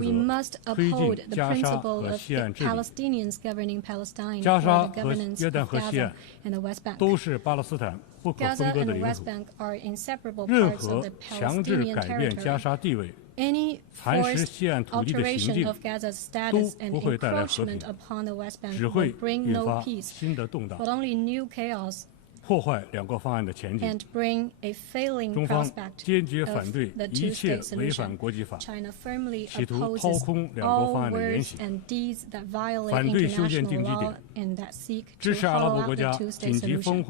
we must uphold the principle of Palestinians governing Palestine for the governance of Gaza and the West Bank. Gaza and the West Bank are inseparable parts of the Palestinian territory. Any forced alteration of Gaza's status and encroachment upon the West Bank will bring no peace, but only new chaos and bring a failing prospect of the two-state solution. China firmly opposes all words and deeds that violate international law and that seek to hollow out the two-state solution.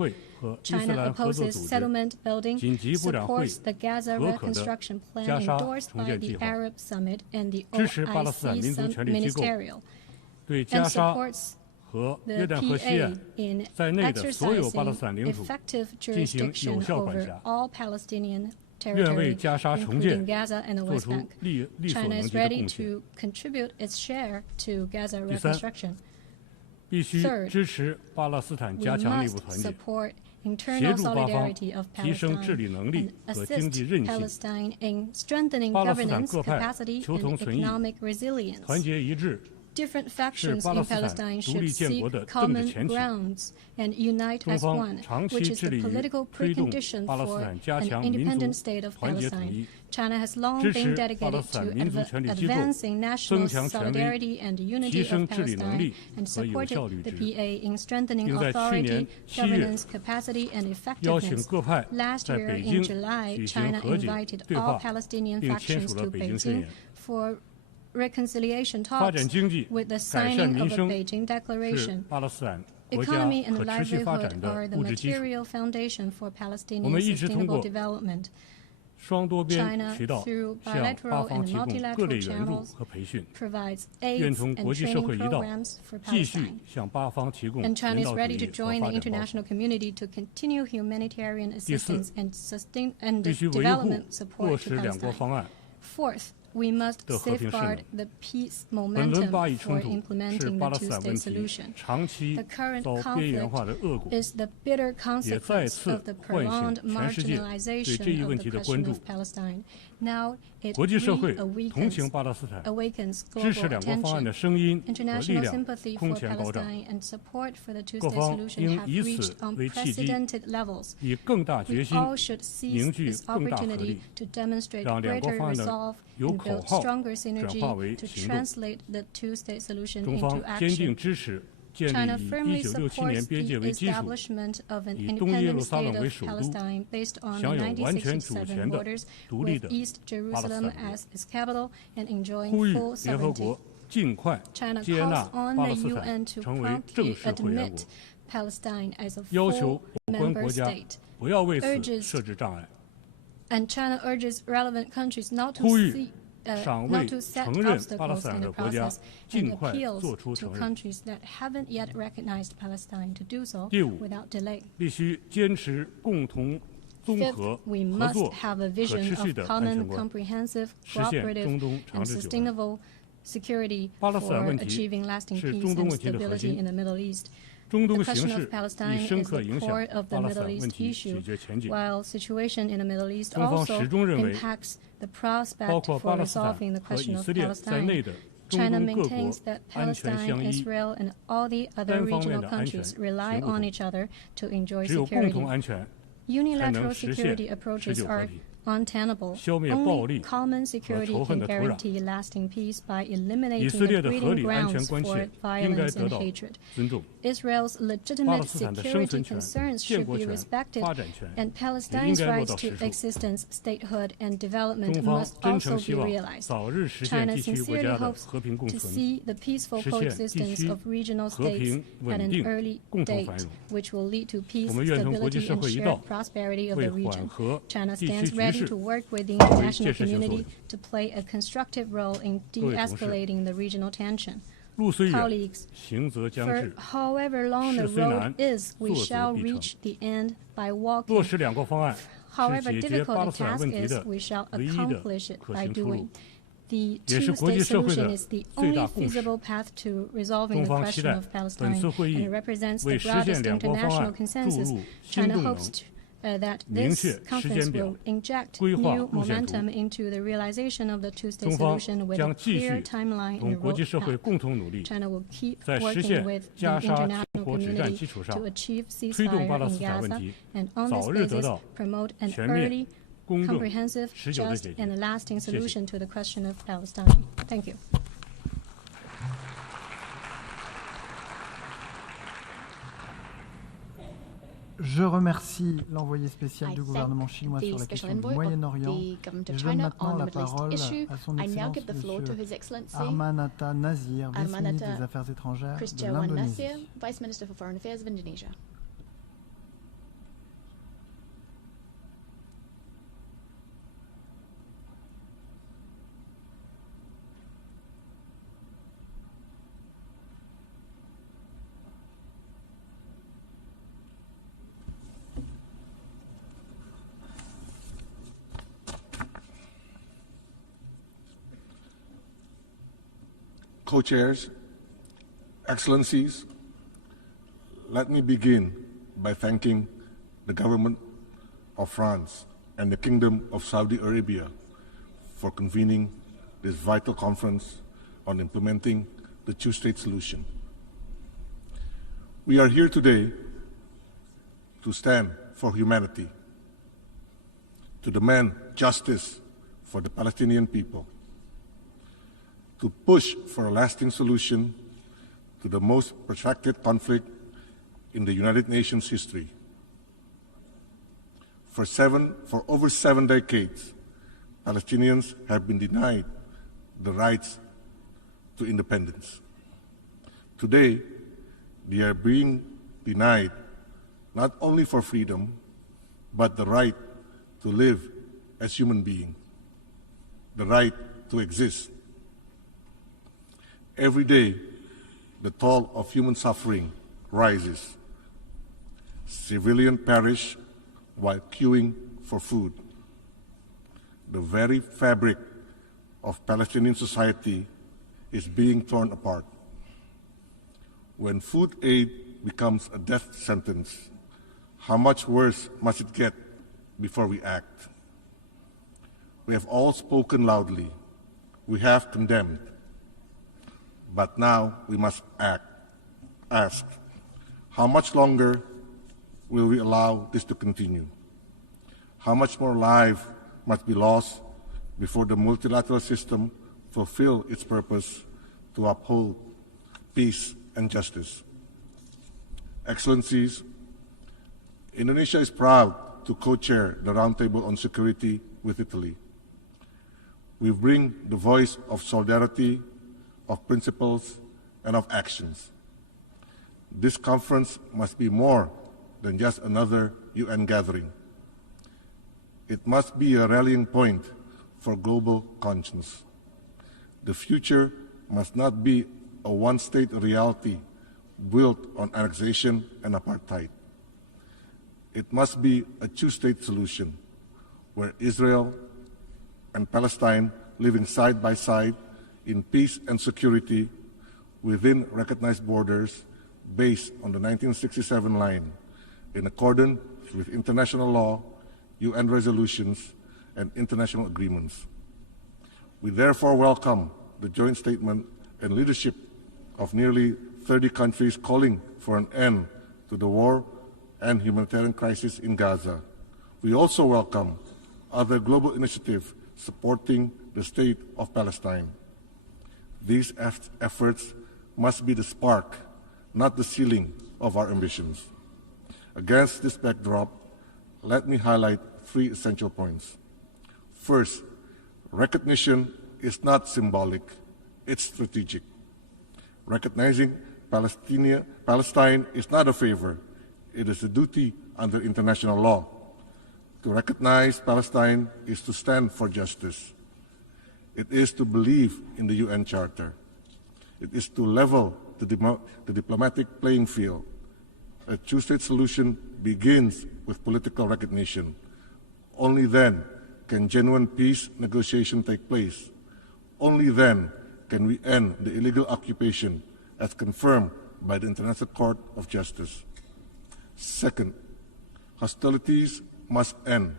China opposes settlement building, supports the Gaza reconstruction plan endorsed by the Arab Summit and the OIC Ministerial, and supports the PA in exercising effective jurisdiction over all Palestinian territory, including Gaza and the West Bank. China is ready to contribute its share to Gaza reconstruction. Third, we must support internal solidarity of Palestine and assist Palestine in strengthening governance capacity and economic resilience. Different factions in Palestine should seek common grounds and unite as one, which is the political precondition for an independent state of Palestine. China has long been dedicated to advancing national solidarity and unity of Palestine and supported the PA in strengthening authority, governance capacity, and effectiveness. Last year in July, China invited all Palestinian factions to Beijing for reconciliation talks with the signing of a Beijing Declaration. Economy and livelihood are the material foundation for Palestinian sustainable development. China, through bilateral and multilateral channels, provides aids and training programs for Palestine. And China is ready to join the international community to continue humanitarian assistance and development support to Palestine. Fourth, we must safeguard the peace momentum for implementing the two-state solution. The current conflict is the bitter consequence of the prolonged marginalization of the question of Palestine. Now it awakens global attention. International sympathy for Palestine and support for the two-state solution have reached unprecedented levels. We all should seize this opportunity to demonstrate greater resolve and build stronger synergy to translate the two-state solution into action. China firmly supports the establishment of an independent state of Palestine based on the 1967 borders, with East Jerusalem as its capital and enjoying full sovereignty. China calls on the UN to promptly admit Palestine as a full member state. And China urges relevant countries not to set obstacles in the process and appeals to countries that haven't yet recognized Palestine to do so without delay. Fifth, we must have a vision of common, comprehensive, cooperative, and sustainable security for achieving lasting peace and stability in the Middle East. The question of Palestine is the core of the Middle East issue, while situation in the Middle East also impacts the prospect for resolving the question of Palestine. China maintains that Palestine, Israel, and all the other regional countries rely on each other to enjoy security. Unilateral security approaches are untenable. Only common security can guarantee lasting peace by eliminating the breeding grounds for violence and hatred. Israel's legitimate security concerns should be respected, and Palestine's rights to existence, statehood, and development must also be realized. China sincerely hopes to see the peaceful coexistence of regional states at an early date, which will lead to peace, stability, and shared prosperity of the region. China stands ready ready to work with the international community to play a constructive role in de-escalating the regional tension. Colleagues, for however long the road is, we shall reach the end by walking. However difficult the task is, we shall accomplish it by doing. The two-state solution is the only feasible path to resolving the question of Palestine, and it represents the broadest international consensus. China hopes that this conference will inject new momentum into the realization of the two-state solution with a clear timeline and roadmap. China will keep working with the international community to achieve ceasefire in Gaza, and on this basis promote an early, comprehensive, just, and lasting solution to the question of Palestine. Thank you. Je remercie l'envoyé spécial du gouvernement chinois sur la question du Moyen-Orient. Je donne maintenant la parole à son Excellence, M. Armanata Nazir, vice-ministre des Affaires étrangères de l'Indonésie. Vice Minister for Foreign Affairs of Indonesia. Co-chairs, Excellencies, let me begin by thanking the government of France and the Kingdom of Saudi Arabia for convening this vital conference on implementing the two-state solution. We are here today to stand for humanity, to demand justice for the Palestinian people, to push for a lasting solution to the most protracted conflict in the United Nations history. For over 7 decades, Palestinians have been denied the rights to independence. Today, they are being denied not only for freedom, but the right to live as human beings, the right to exist. Every day, the toll of human suffering rises. Civilians perish while queuing for food. The very fabric of Palestinian society is being torn apart. When food aid becomes a death sentence, how much worse must it get before we act? We have all spoken loudly. We have condemned. But now we must ask, how much longer will we allow this to continue? How much more life must be lost before the multilateral system fulfill its purpose to uphold peace and justice? Excellencies, Indonesia is proud to co-chair the Roundtable on Security with Italy. We bring the voice of solidarity, of principles, and of actions. This conference must be more than just another UN gathering. It must be a rallying point for global conscience. The future must not be a one-state reality built on annexation and apartheid. It must be a two-state solution where Israel and Palestine living side by side in peace and security within recognized borders based on the 1967 line, in accordance with international law, UN resolutions, and international agreements. We therefore welcome the joint statement and leadership of nearly 30 countries calling for an end to the war and humanitarian crisis in Gaza. We also welcome other global initiatives supporting the state of Palestine. These efforts must be the spark, not the ceiling of our ambitions. Against this backdrop, let me highlight 3 essential points. First, recognition is not symbolic, it's strategic. Recognizing Palestine is not a favor, it is a duty under international law. To recognize Palestine is to stand for justice. It is to believe in the UN Charter. It is to level the diplomatic playing field. A two-state solution begins with political recognition. Only then can genuine peace negotiation take place. Only then can we end the illegal occupation as confirmed by the International Court of Justice. Second, hostilities must end.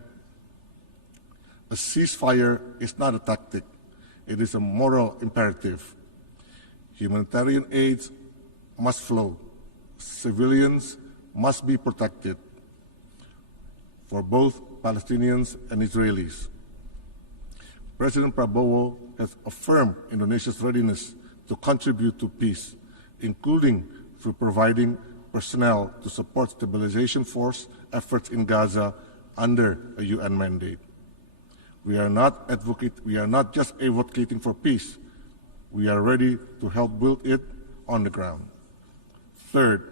A ceasefire is not a tactic. It is a moral imperative. Humanitarian aid must flow. Civilians must be protected for both Palestinians and Israelis. President Prabowo has affirmed Indonesia's readiness to contribute to peace, including through providing personnel to support stabilization force efforts in Gaza under a UN mandate. We are not just advocating for peace. We are ready to help build it on the ground. Third,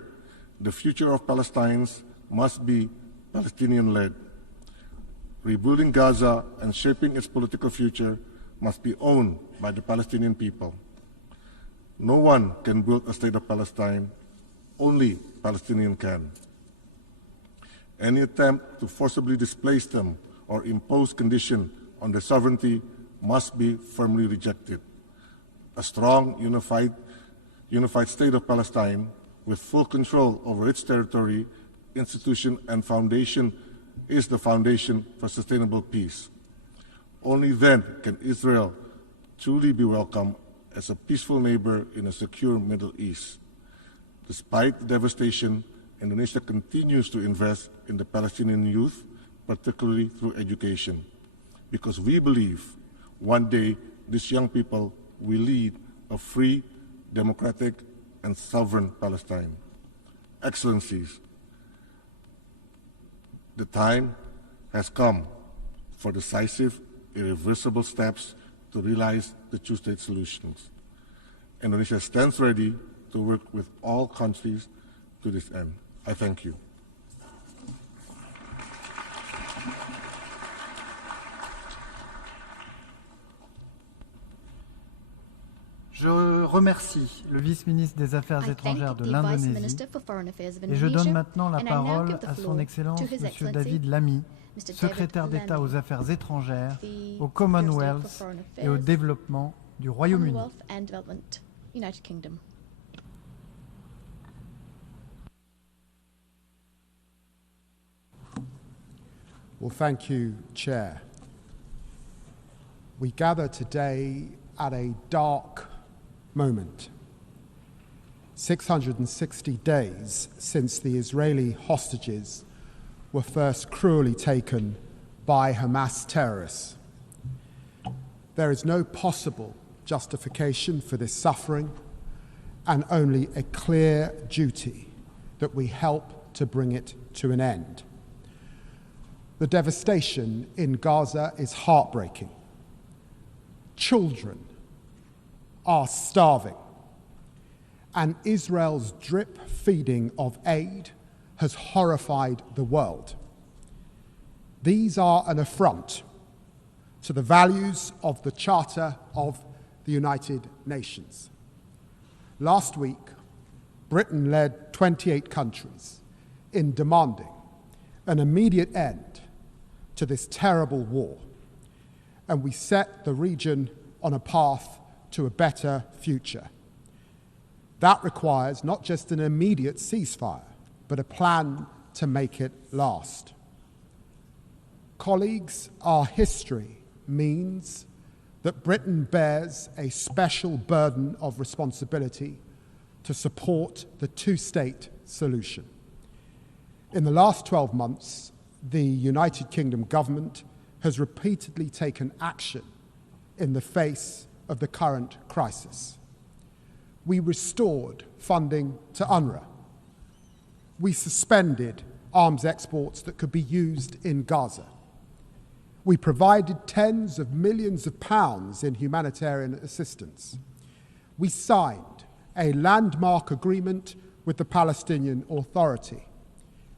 the future of Palestine must be Palestinian-led. Rebuilding Gaza and shaping its political future must be owned by the Palestinian people. No one can build a state of Palestine, only Palestinians can. Any attempt to forcibly displace them or impose conditions on their sovereignty must be firmly rejected. A strong, unified state of Palestine with full control over its territory, institution, and foundation is the foundation for sustainable peace. Only then can Israel truly be welcomed as a peaceful neighbor in a secure Middle East. Despite the devastation, Indonesia continues to invest in the Palestinian youth, particularly through education, because we believe one day these young people will lead a free, democratic, and sovereign Palestine. Excellencies, the time has come for decisive, irreversible steps to realize the two-state solutions. Indonesia stands ready to work with all countries to this end. I thank you. Je remercie le vice-ministre des Affaires étrangères de l'Indonésie et je donne maintenant la parole à son Excellence M. David Lammy, secrétaire d'État aux Affaires étrangères, au Commonwealth et au développement du Royaume-Uni. Well, thank you, Chair. We gather today at a dark moment. 660 days since the Israeli hostages were first cruelly taken by Hamas terrorists. There is no possible justification for this suffering and only a clear duty that we help to bring it to an end. The devastation in Gaza is heartbreaking. Children are starving, and Israel's drip feeding of aid has horrified the world. These are an affront to the values of the Charter of the United Nations. Last week, Britain led 28 countries in demanding an immediate end to this terrible war, and we set the region on a path to a better future. That requires not just an immediate ceasefire, but a plan to make it last. Colleagues, our history means that Britain bears a special burden of responsibility to support the two-state solution. In the last 12 months, the United Kingdom government has repeatedly taken action in the face of the current crisis. We restored funding to UNRWA. We suspended arms exports that could be used in Gaza. We provided tens of millions of pounds in humanitarian assistance. We signed a landmark agreement with the Palestinian Authority,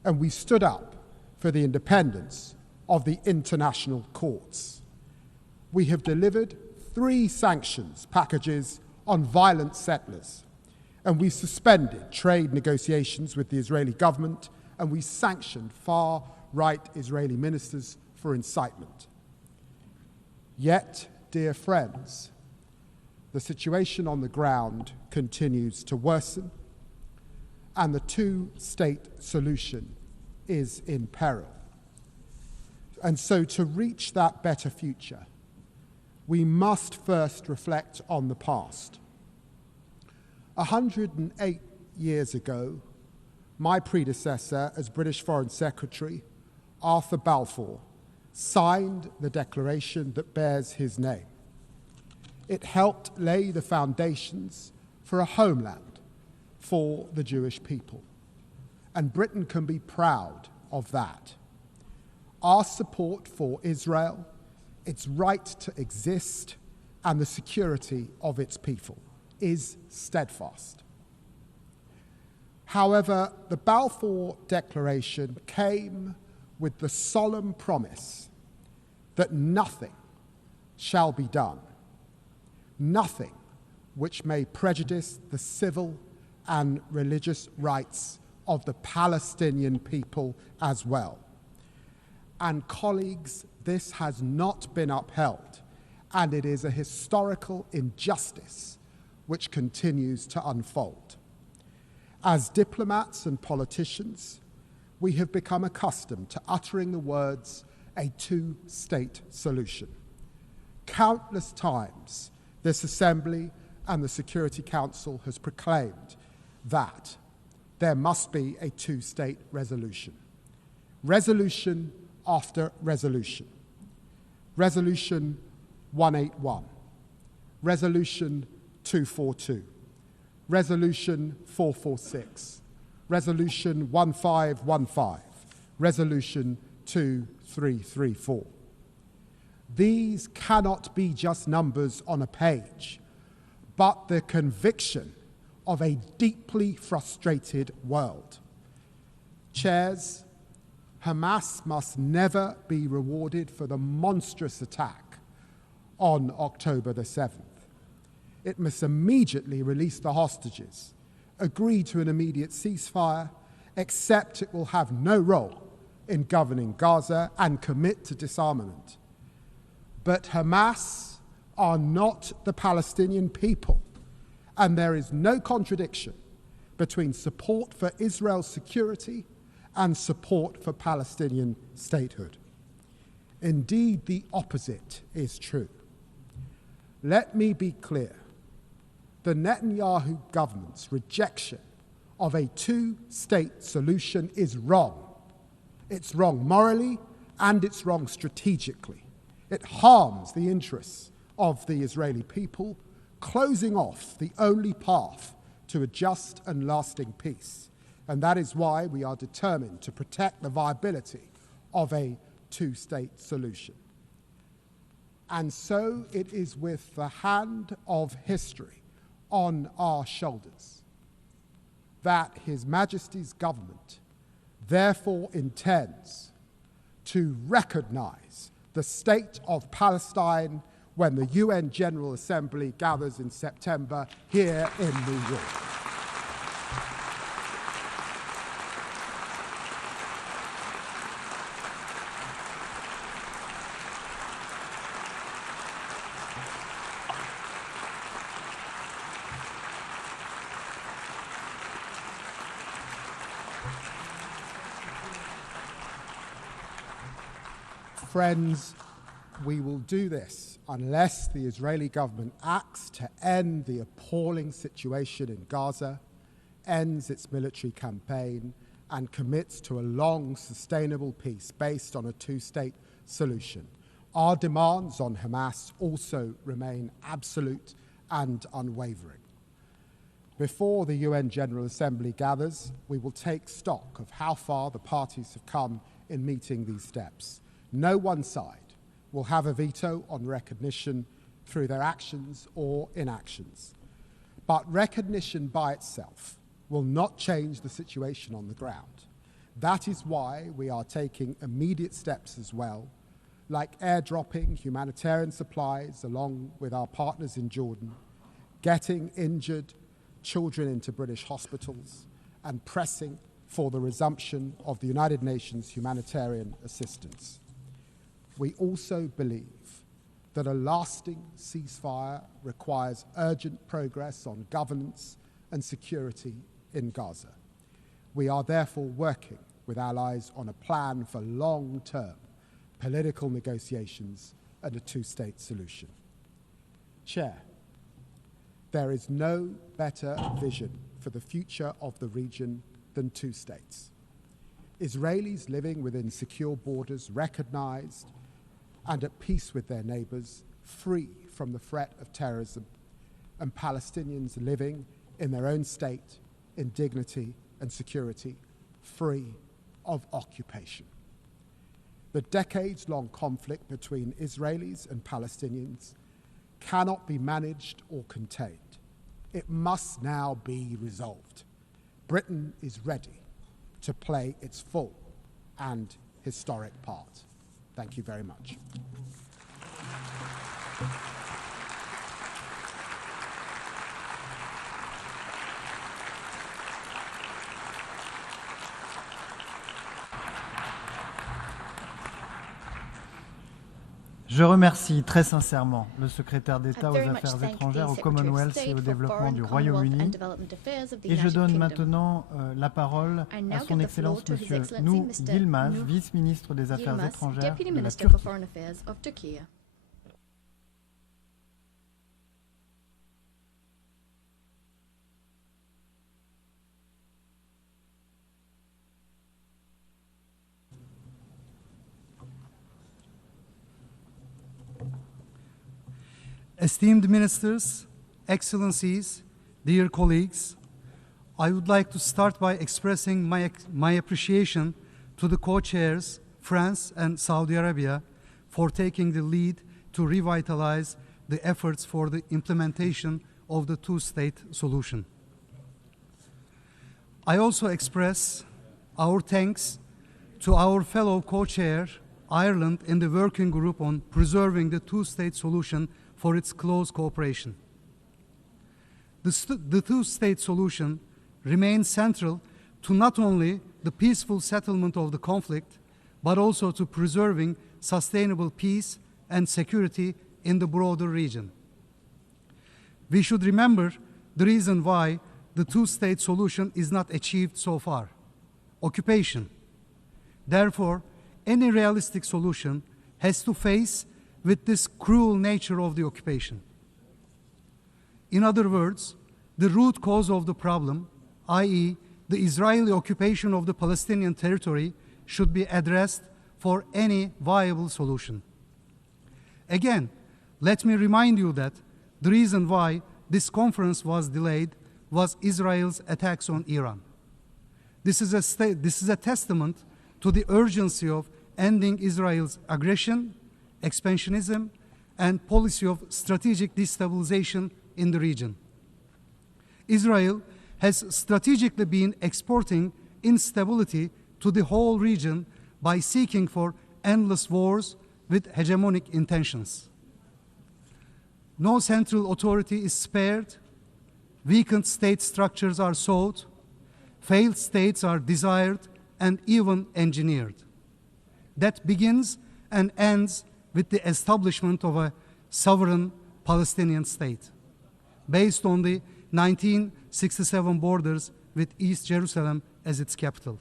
and we stood up for the independence of the international courts. We have delivered 3 sanctions packages on violent settlers, and we suspended trade negotiations with the Israeli government, and we sanctioned far-right Israeli ministers for incitement. Yet, dear friends, the situation on the ground continues to worsen, and the two-state solution is in peril. And so to reach that better future, we must first reflect on the past. 108 years ago, my predecessor as British Foreign Secretary, Arthur Balfour, signed the declaration that bears his name. It helped lay the foundations for a homeland for the Jewish people, and Britain can be proud of that. Our support for Israel, its right to exist, and the security of its people is steadfast. However, the Balfour Declaration came with the solemn promise that nothing shall be done, nothing which may prejudice the civil and religious rights of the Palestinian people as well. And colleagues, this has not been upheld, and it is a historical injustice which continues to unfold. As diplomats and politicians, we have become accustomed to uttering the words, a two-state solution. Countless times, this Assembly and the Security Council has proclaimed that there must be a two-state resolution. Resolution after resolution. Resolution 181, Resolution 242, Resolution 446, Resolution 1515, Resolution 2334. These cannot be just numbers on a page, but the conviction of a deeply frustrated world. Chairs, Hamas must never be rewarded for the monstrous attack on October the 7th. It must immediately release the hostages, agree to an immediate ceasefire, accept it will have no role in governing Gaza, and commit to disarmament. But Hamas are not the Palestinian people, and there is no contradiction between support for Israel's security and support for Palestinian statehood. Indeed, the opposite is true. Let me be clear. The Netanyahu government's rejection of a two-state solution is wrong. It's wrong morally and it's wrong strategically. It harms the interests of the Israeli people, closing off the only path to a just and lasting peace. And that is why we are determined to protect the viability of a two-state solution. And so it is with the hand of history on our shoulders that His Majesty's government therefore intends to recognize the state of Palestine when the UN General Assembly gathers in September here in New York. Friends, we will do this unless the Israeli government acts to end the appalling situation in Gaza, ends its military campaign, and commits to a long, sustainable peace based on a two-state solution. Our demands on Hamas also remain absolute and unwavering. Before the UN General Assembly gathers, we will take stock of how far the parties have come in meeting these steps. No one side will have a veto on recognition through their actions or inactions. But recognition by itself will not change the situation on the ground. That is why we are taking immediate steps as well, like airdropping humanitarian supplies along with our partners in Jordan, getting injured children into British hospitals, and pressing for the resumption of the United Nations humanitarian assistance. We also believe that a lasting ceasefire requires urgent progress on governance and security in Gaza. We are therefore working with allies on a plan for long-term political negotiations and a two-state solution. Chair, there is no better vision for the future of the region than two states. Israelis living within secure borders, recognized and at peace with their neighbors, free from the threat of terrorism, and Palestinians living in their own state in dignity and security, free of occupation. The decades-long conflict between Israelis and Palestinians cannot be managed or contained. It must now be resolved. Britain is ready to play its full and historic part. Thank you very much. Je remercie très sincèrement le secrétaire d'État aux Affaires étrangères, au Commonwealth et au développement du Royaume-Uni. Et je donne maintenant la parole à son Excellence Monsieur Nou Yilmaz, vice-ministre des Affaires étrangères de la Turquie. Esteemed ministers, excellencies, dear colleagues, I would like to start by expressing my appreciation to the co-chairs, France and Saudi Arabia, for taking the lead to revitalize the efforts for the implementation of the two-state solution. I also express our thanks to our fellow co-chair, Ireland, in the working group on preserving the two-state solution for its close cooperation. The two-state solution remains central to not only the peaceful settlement of the conflict, but also to preserving sustainable peace and security in the broader region. We should remember the reason why the two-state solution is not achieved so far: occupation. Therefore, any realistic solution has to face with this cruel nature of the occupation. In other words, the root cause of the problem, i.e., the Israeli occupation of the Palestinian territory, should be addressed for any viable solution. Again, let me remind you that the reason why this conference was delayed was Israel's attacks on Iran. This is a testament to the urgency of ending Israel's aggression, expansionism, and policy of strategic destabilization in the region. Israel has strategically been exporting instability to the whole region by seeking for endless wars with hegemonic intentions. No central authority is spared, weakened state structures are sought, failed states are desired and even engineered. That begins and ends with the establishment of a sovereign Palestinian state, based on the 1967 borders with East Jerusalem as its capital.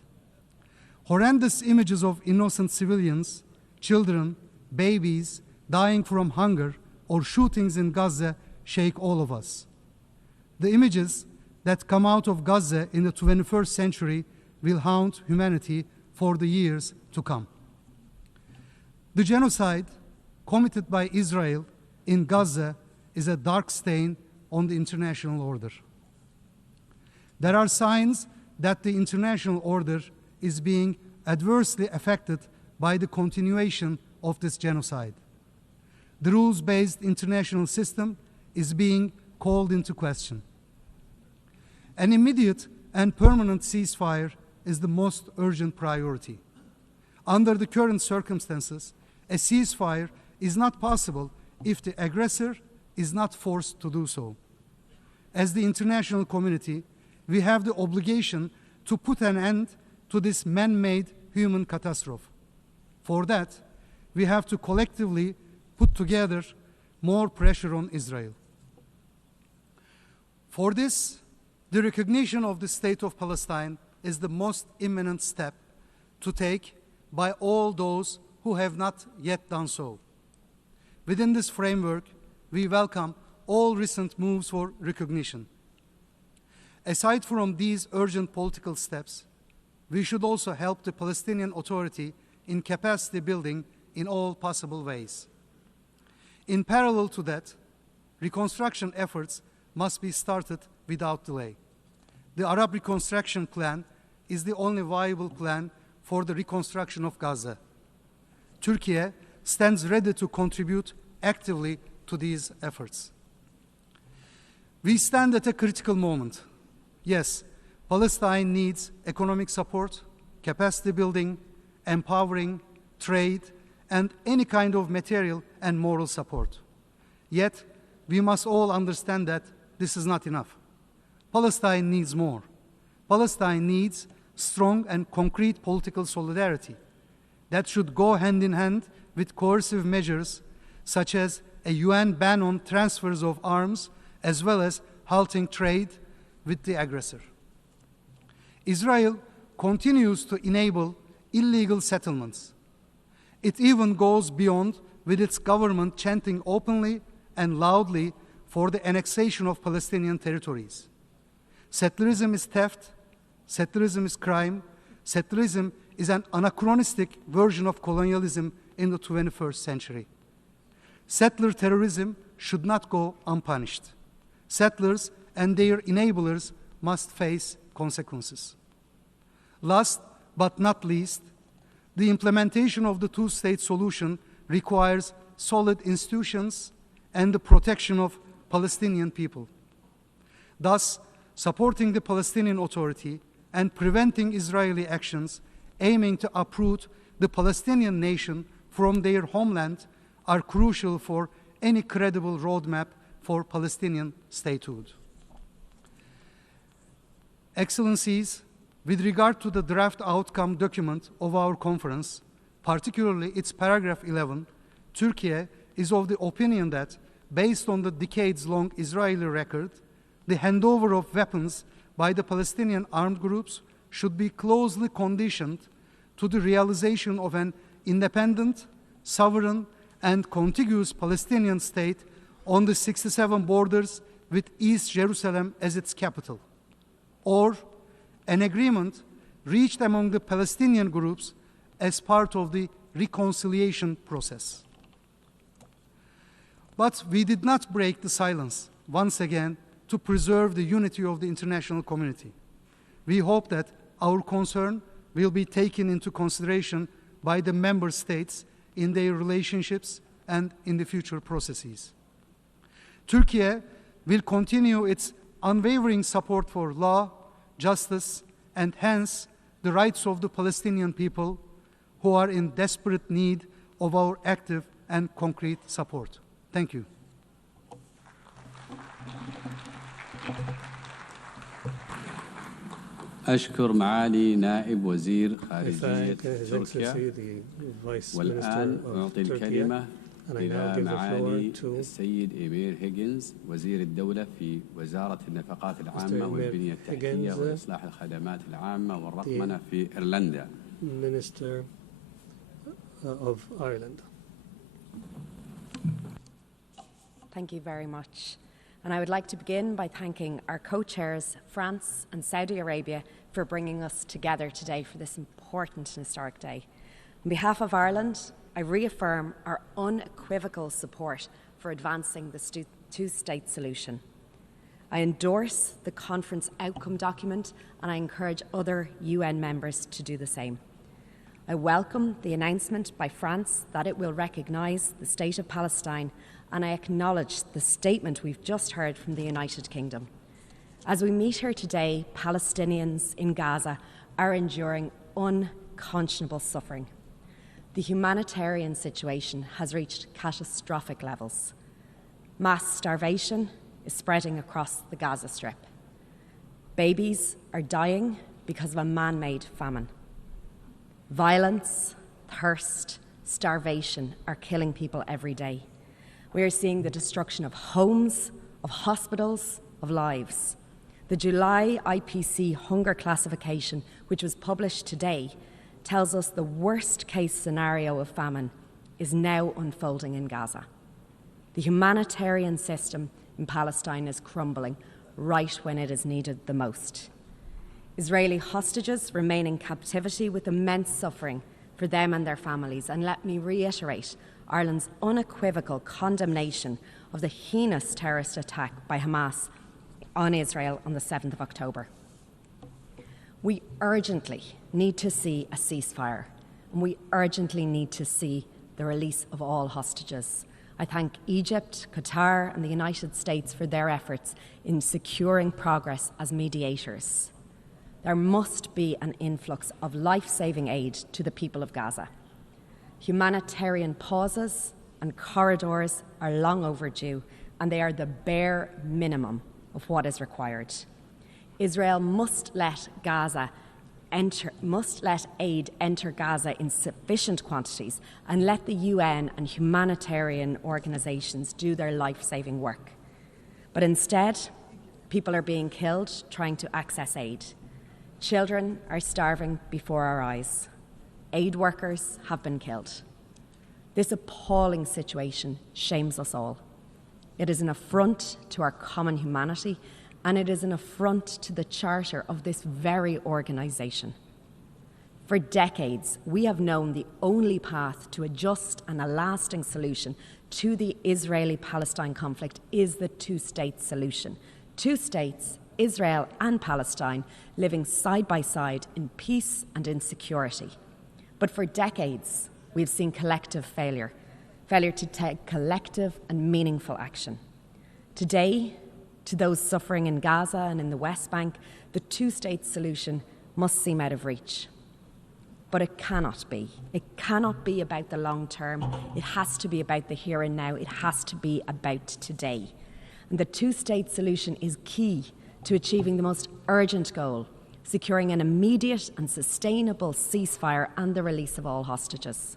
Horrendous images of innocent civilians, children, babies dying from hunger or shootings in Gaza shake all of us. The images that come out of Gaza in the 21st century will haunt humanity for the years to come. The genocide committed by Israel in Gaza is a dark stain on the international order. There are signs that the international order is being adversely affected by the continuation of this genocide. The rules-based international system is being called into question. An immediate and permanent ceasefire is the most urgent priority. Under the current circumstances, a ceasefire is not possible if the aggressor is not forced to do so. As the international community, we have the obligation to put an end to this man-made human catastrophe. For that, we have to collectively put together more pressure on Israel. For this, the recognition of the State of Palestine is the most imminent step to take by all those who have not yet done so. Within this framework, we welcome all recent moves for recognition. Aside from these urgent political steps, we should also help the Palestinian Authority in capacity building in all possible ways. In parallel to that, reconstruction efforts must be started without delay. The Arab Reconstruction Plan is the only viable plan for the reconstruction of Gaza. Turkey stands ready to contribute actively to these efforts. We stand at a critical moment. Yes, Palestine needs economic support, capacity building, empowering, trade, and any kind of material and moral support. Yet, we must all understand that this is not enough. Palestine needs more. Palestine needs strong and concrete political solidarity that should go hand in hand with coercive measures such as a UN ban on transfers of arms, as well as halting trade with the aggressor. Israel continues to enable illegal settlements. It even goes beyond, with its government chanting openly and loudly for the annexation of Palestinian territories. Settlerism is theft, settlerism is crime, settlerism is an anachronistic version of colonialism in the 21st century. Settler terrorism should not go unpunished. Settlers and their enablers must face consequences. Last but not least, the implementation of the two-state solution requires solid institutions and the protection of Palestinian people. Thus, supporting the Palestinian Authority and preventing Israeli actions aiming to uproot the Palestinian nation from their homeland are crucial for any credible roadmap for Palestinian statehood. Excellencies, with regard to the draft outcome document of our conference, particularly its paragraph 11, Turkey is of the opinion that, based on the decades-long Israeli record, the handover of weapons by the Palestinian armed groups should be closely conditioned to the realization of an independent, sovereign, and contiguous Palestinian state on the 67 borders with East Jerusalem as its capital, or an agreement reached among the Palestinian groups as part of the reconciliation process. But we did not break the silence, once again, to preserve the unity of the international community. We hope that our concern will be taken into consideration by the member states in their relationships and in the future processes. Turkey will continue its unwavering support for law, justice, and hence the rights of the Palestinian people who are in desperate need of our active and concrete support. Thank you. أشكر معالي نائب وزير خارجية تركيا والآن أعطي الكلمة إلى معالي السيد إيمير هيجنز وزير الدولة في وزارة النفقات العامة والبنية التحتية وإصلاح الخدمات العامة والرقمنة في إيرلندا. Minister of Ireland. Thank you very much. And I would like to begin by thanking our co-chairs, France and Saudi Arabia, for bringing us together today for this important and historic day. On behalf of Ireland, I reaffirm our unequivocal support for advancing the two-state solution. I endorse the conference outcome document and I encourage other UN members to do the same. I welcome the announcement by France that it will recognise the State of Palestine, and I acknowledge the statement we've just heard from the United Kingdom. As we meet here today, Palestinians in Gaza are enduring unconscionable suffering. The humanitarian situation has reached catastrophic levels. Mass starvation is spreading across the Gaza Strip. Babies are dying because of a man-made famine. Violence, thirst, starvation are killing people every day. We are seeing the destruction of homes, of hospitals, of lives. The July IPC hunger classification, which was published today, tells us the worst-case scenario of famine is now unfolding in Gaza. The humanitarian system in Palestine is crumbling right when it is needed the most. Israeli hostages remain in captivity with immense suffering for them and their families. And let me reiterate Ireland's unequivocal condemnation of the heinous terrorist attack by Hamas on Israel on the 7th of October. We urgently need to see a ceasefire, and we urgently need to see the release of all hostages. I thank Egypt, Qatar, and the United States for their efforts in securing progress as mediators. There must be an influx of life-saving aid to the people of Gaza. Humanitarian pauses and corridors are long overdue, and they are the bare minimum of what is required. Israel must let aid enter Gaza in sufficient quantities and let the UN and humanitarian organisations do their life-saving work. But instead, people are being killed trying to access aid. Children are starving before our eyes. Aid workers have been killed. This appalling situation shames us all. It is an affront to our common humanity, and it is an affront to the charter of this very organisation. For decades, we have known the only path to a just and a lasting solution to the Israeli-Palestine conflict is the two-state solution. Two states, Israel and Palestine, living side by side in peace and in security. But for decades, we've seen collective failure to take collective and meaningful action. Today, to those suffering in Gaza and in the West Bank, the two-state solution must seem out of reach. But it cannot be. It cannot be about the long term. It has to be about the here and now. It has to be about today. And the two-state solution is key to achieving the most urgent goal, securing an immediate and sustainable ceasefire and the release of all hostages.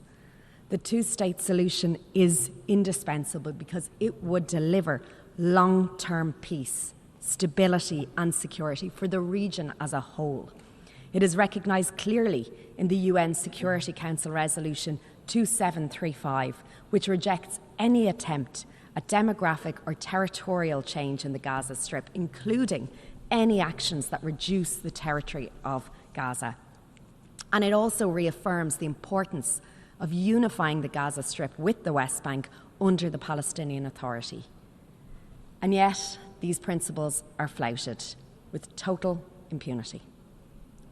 The two-state solution is indispensable because it would deliver long-term peace, stability and security for the region as a whole. It is recognised clearly in the UN Security Council Resolution 2735, which rejects any attempt at demographic or territorial change in the Gaza Strip, including any actions that reduce the territory of Gaza. And it also reaffirms the importance of unifying the Gaza Strip with the West Bank under the Palestinian Authority. And yet, these principles are flouted with total impunity.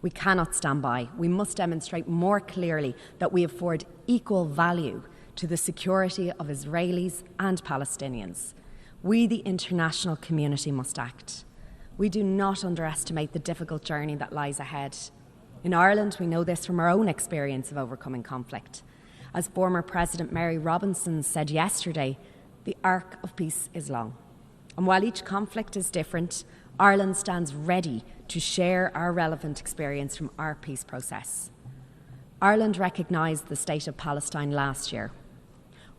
We cannot stand by. We must demonstrate more clearly that we afford equal value to the security of Israelis and Palestinians. We, the international community, must act. We do not underestimate the difficult journey that lies ahead. In Ireland, we know this from our own experience of overcoming conflict. As former President Mary Robinson said yesterday, the arc of peace is long. And while each conflict is different, Ireland stands ready to share our relevant experience from our peace process. Ireland recognised the state of Palestine last year.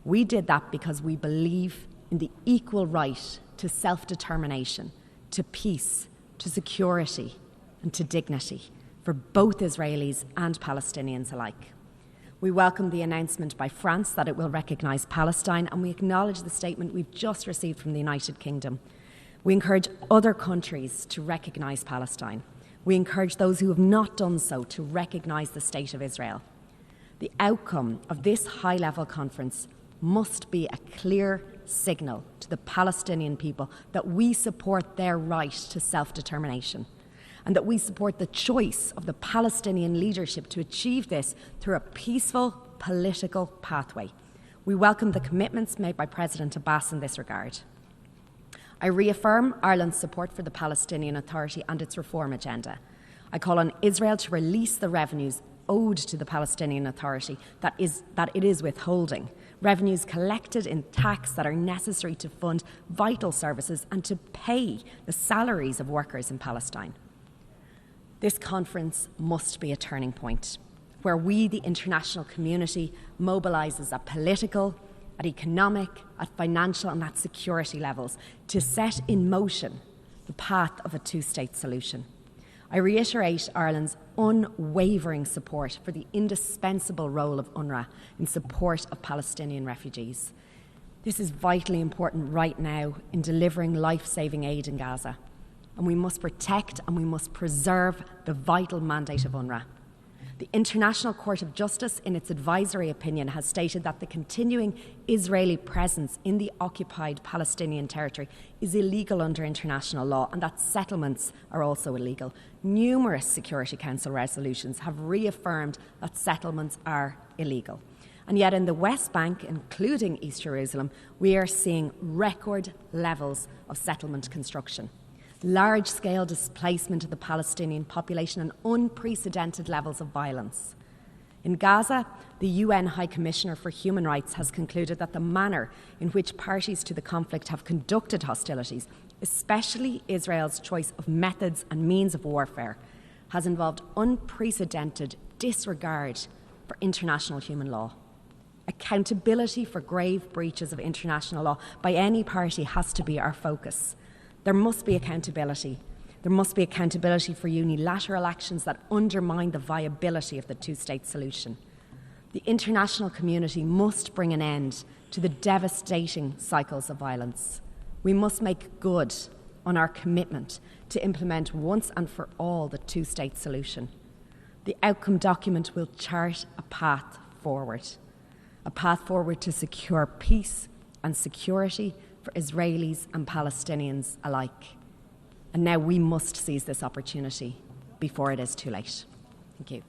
We did that because we believe in the equal right to self-determination, to peace, to security, and to dignity for both Israelis and Palestinians alike. We welcome the announcement by France that it will recognise Palestine, and we acknowledge the statement we've just received from the United Kingdom. We encourage other countries to recognise Palestine. We encourage those who have not done so to recognise the State of Israel. The outcome of this high-level conference must be a clear signal to the Palestinian people that we support their right to self-determination and that we support the choice of the Palestinian leadership to achieve this through a peaceful political pathway. We welcome the commitments made by President Abbas in this regard. I reaffirm Ireland's support for the Palestinian Authority and its reform agenda. I call on Israel to release the revenues owed to the Palestinian Authority that it is withholding, revenues collected in tax that are necessary to fund vital services and to pay the salaries of workers in Palestine. This conference must be a turning point where we, the international community, mobilises at political, at economic, at financial and at security levels to set in motion the path of a two-state solution. I reiterate Ireland's unwavering support for the indispensable role of UNRWA in support of Palestinian refugees. This is vitally important right now in delivering life-saving aid in Gaza, and we must protect and we must preserve the vital mandate of UNRWA. The International Court of Justice, in its advisory opinion, has stated that the continuing Israeli presence in the occupied Palestinian territory is illegal under international law and that settlements are also illegal. Numerous Security Council resolutions have reaffirmed that settlements are illegal. And yet in the West Bank, including East Jerusalem, we are seeing record levels of settlement construction, large-scale displacement of the Palestinian population and unprecedented levels of violence. In Gaza, the UN High Commissioner for Human Rights has concluded that the manner in which parties to the conflict have conducted hostilities, especially Israel's choice of methods and means of warfare, has involved unprecedented disregard for international human law. Accountability for grave breaches of international law by any party has to be our focus. There must be accountability. There must be accountability for unilateral actions that undermine the viability of the two-state solution. The international community must bring an end to the devastating cycles of violence. We must make good on our commitment to implement once and for all the two-state solution. The outcome document will chart a path forward to secure peace and security for Israelis and Palestinians alike. And now we must seize this opportunity before it is too late. Thank you.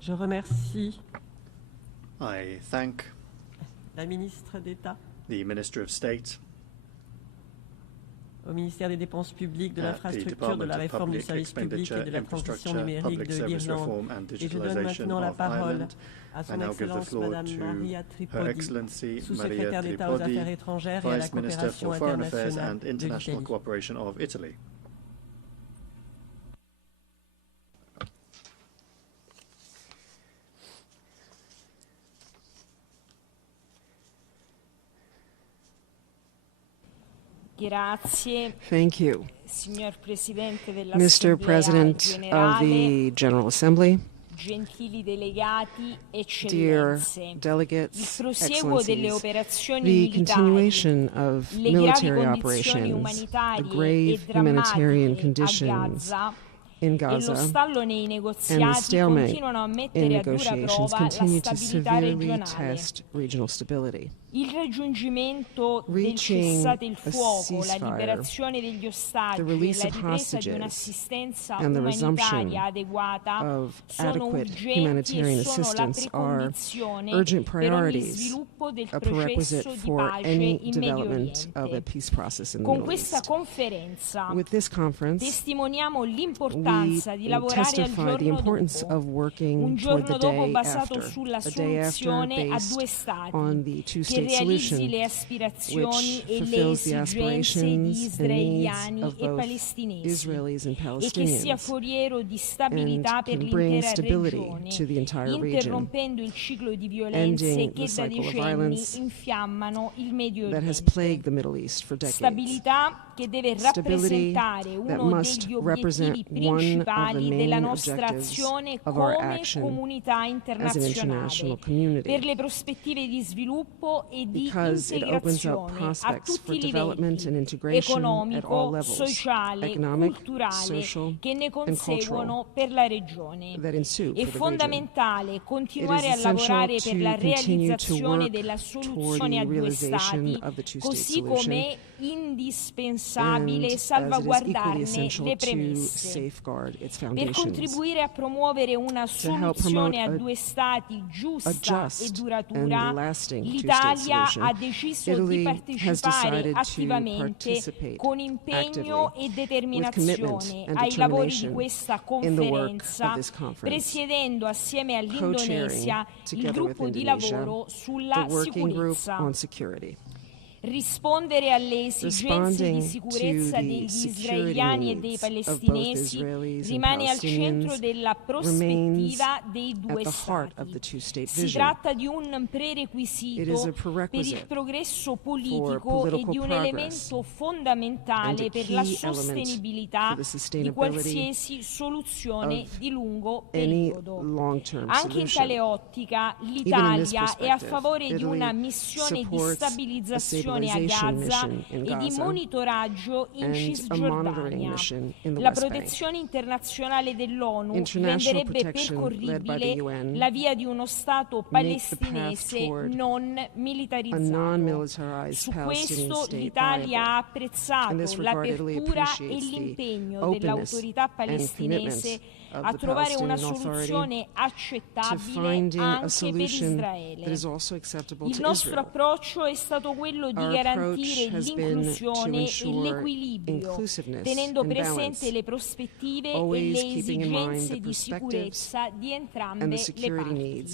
Je remercie I thank la ministre d'État, the Minister of State, au ministère des Dépenses publiques, de l'infrastructure, de la réforme du service public et de la transition numérique de l'Irlande. Et je donne maintenant la parole à son Excellence Madame Maria Tripodi, sous-secrétaire d'État aux Affaires étrangères et à la coopération internationale de l'Italie. Thank you, Mr. President of the General Assembly, dear delegates, Excellencies, the continuation of military operations, the grave humanitarian conditions in Gaza, and the stalemate in negotiations continue to severely test regional stability. Reaching a ceasefire, the release of hostages, and the resumption of adequate humanitarian assistance are urgent priorities, a prerequisite for any development of a peace process in the Middle East. With this conference, we testify the importance of working toward the day after, a day after based on the two-state solution, which fulfills the aspirations and needs of both Israelis and Palestinians, and can bring stability to the entire region, ending the cycle of violence that has plagued the Middle East for decades. Stability that must represent one of the main objectives of our action as an international community. e di because it opens up integrazione a prospects for tutti i development and livelli, integration at all economico, levels, sociale, economic, culturale, social, che ne and cultural, conseguono per la regione. that ensue È for the region. fondamentale continuare It a is essential lavorare per la to continue to realizzazione work della toward soluzione the a due realization stati, of the two-state così solution, come indispensabile and as it is salvaguardarne equally essential le to premesse. safeguard its Per foundations. contribuire a promuovere una To help soluzione a promote due stati a giusta e just and duratura, lasting two-state l'Italia solution, ha deciso Italy di has partecipare decided to attivamente, participate con impegno actively, e with determinazione commitment and ai lavori di determination questa in the work conferenza, of this conference, presiedendo assieme co-chairing all'Indonesia il together with gruppo di Indonesia lavoro the sulla working group sicurezza. on security. Rispondere alle esigenze di sicurezza degli israeliani e dei palestinesi rimane al centro della prospettiva dei due stati. Si tratta di un prerequisito per il progresso politico e di un elemento fondamentale per la sostenibilità di qualsiasi soluzione di lungo periodo. Anche in tale ottica l'Italia è a favore di una missione di stabilizzazione a Gaza e di monitoraggio in Cisgiordania. La protezione internazionale dell'ONU renderebbe percorribile la via di uno Stato palestinese non militarizzato. Su questo l'Italia ha apprezzato l'apertura e l'impegno dell'autorità palestinese a trovare una soluzione accettabile anche per Israele. Il nostro approccio è stato quello di garantire l'inclusione e l'equilibrio, tenendo presente le prospettive e le esigenze di sicurezza di entrambe le parti.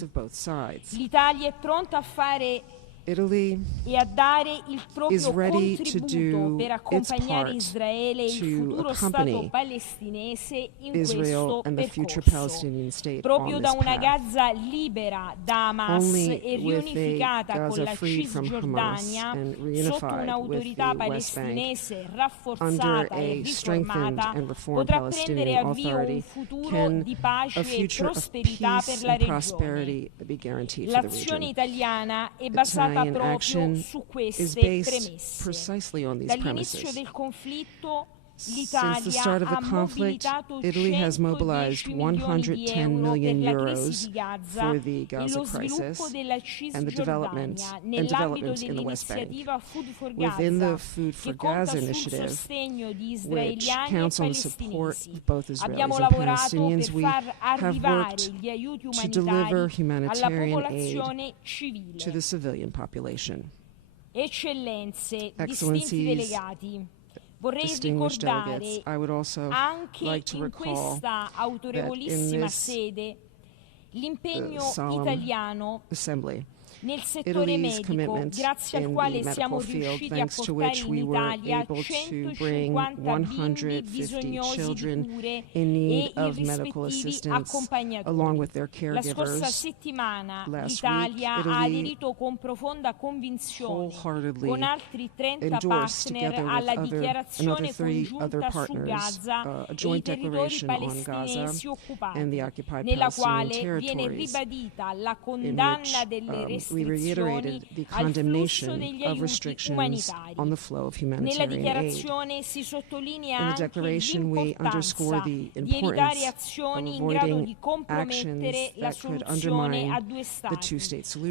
L'Italia è pronta a fare e a dare il proprio contributo per accompagnare Israele e il futuro Stato palestinese in questo percorso. Proprio da una Gaza libera da Hamas e riunificata con la Cisgiordania, sotto un'autorità palestinese rafforzata e riformata, potrà prendere avvio un futuro di pace e prosperità per la regione. L'azione italiana è basata proprio su queste premesse. Dall'inizio del conflitto l'Italia ha mobilitato 110 milioni di euro per la crisi di Gaza e lo sviluppo della Cisgiordania nell'ambito dell'iniziativa Food for Gaza, che conta sul sostegno di israeliani e palestinesi. Abbiamo lavorato per far arrivare gli aiuti umanitari alla popolazione civile. Eccellenze, distinti delegati, vorrei ricordare anche in questa autorevolissima sede l'impegno italiano nel settore medico, grazie al quale siamo riusciti a portare in Italia 150 bimbi bisognosi di cure e i rispettivi accompagnatori. La scorsa settimana l'Italia ha aderito con profonda convinzione, con altri 30 partner, alla dichiarazione congiunta su Gaza e i territori palestinesi occupati, nella quale viene ribadita la condanna delle restrizioni al flusso degli aiuti umanitari. Nella dichiarazione si sottolinea anche l'importanza di evitare azioni in grado di compromettere la soluzione a due stati,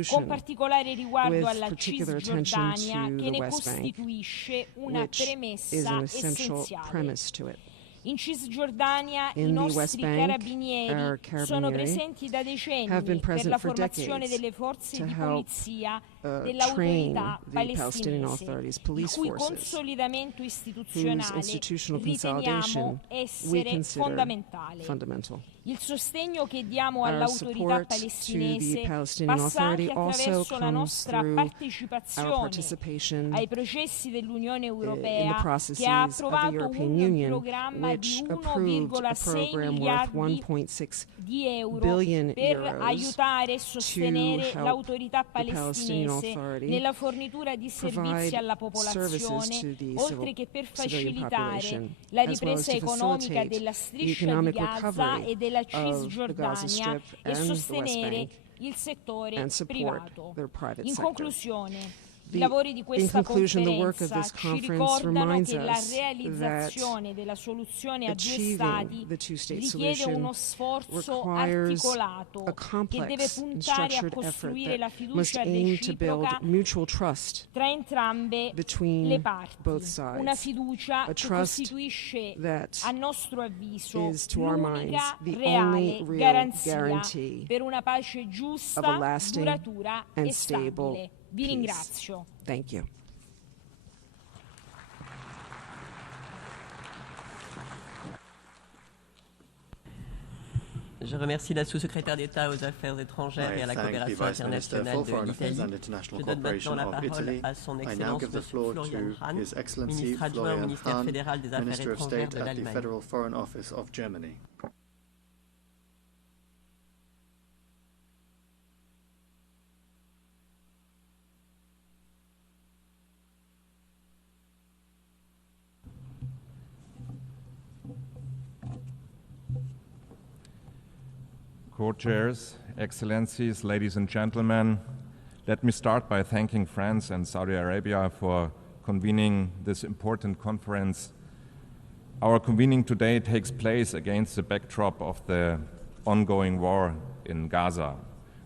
con particolare riguardo alla Cisgiordania, che ne costituisce una premessa essenziale. In Cisgiordania i nostri carabinieri sono presenti da decenni per la formazione delle forze di polizia dell'autorità palestinese, il cui consolidamento istituzionale riteniamo essere fondamentale. Il sostegno che diamo all'autorità palestinese passa anche attraverso la nostra partecipazione ai processi dell'Unione Europea, che ha approvato un programma di 1,6 miliardi di euro per aiutare e sostenere l'autorità palestinese nella fornitura di servizi alla popolazione, oltre che per facilitare la ripresa economica della striscia di Gaza e della Cisgiordania e sostenere il settore and support privato. their private In sector. conclusione, I lavori di questa conferenza ci ricordano che la realizzazione della soluzione a due stati richiede uno sforzo articolato che deve puntare a costruire la fiducia reciproca tra entrambe le parti. Una fiducia che costituisce, a nostro avviso, l'unica reale garanzia per una pace giusta, duratura e stabile. Vi ringrazio. Thank you. Je remercie la sous-secrétaire d'État aux Affaires étrangères et à la coopération internationale de l'Italie. Je donne maintenant la parole à son Excellence M. Florian Hahn, ministre adjoint au ministère fédéral des Affaires étrangères de l'Allemagne. Co-chairs, Excellencies, ladies and gentlemen, let me start by thanking France and Saudi Arabia for convening this important conference. Our convening today takes place against the backdrop of the ongoing war in Gaza,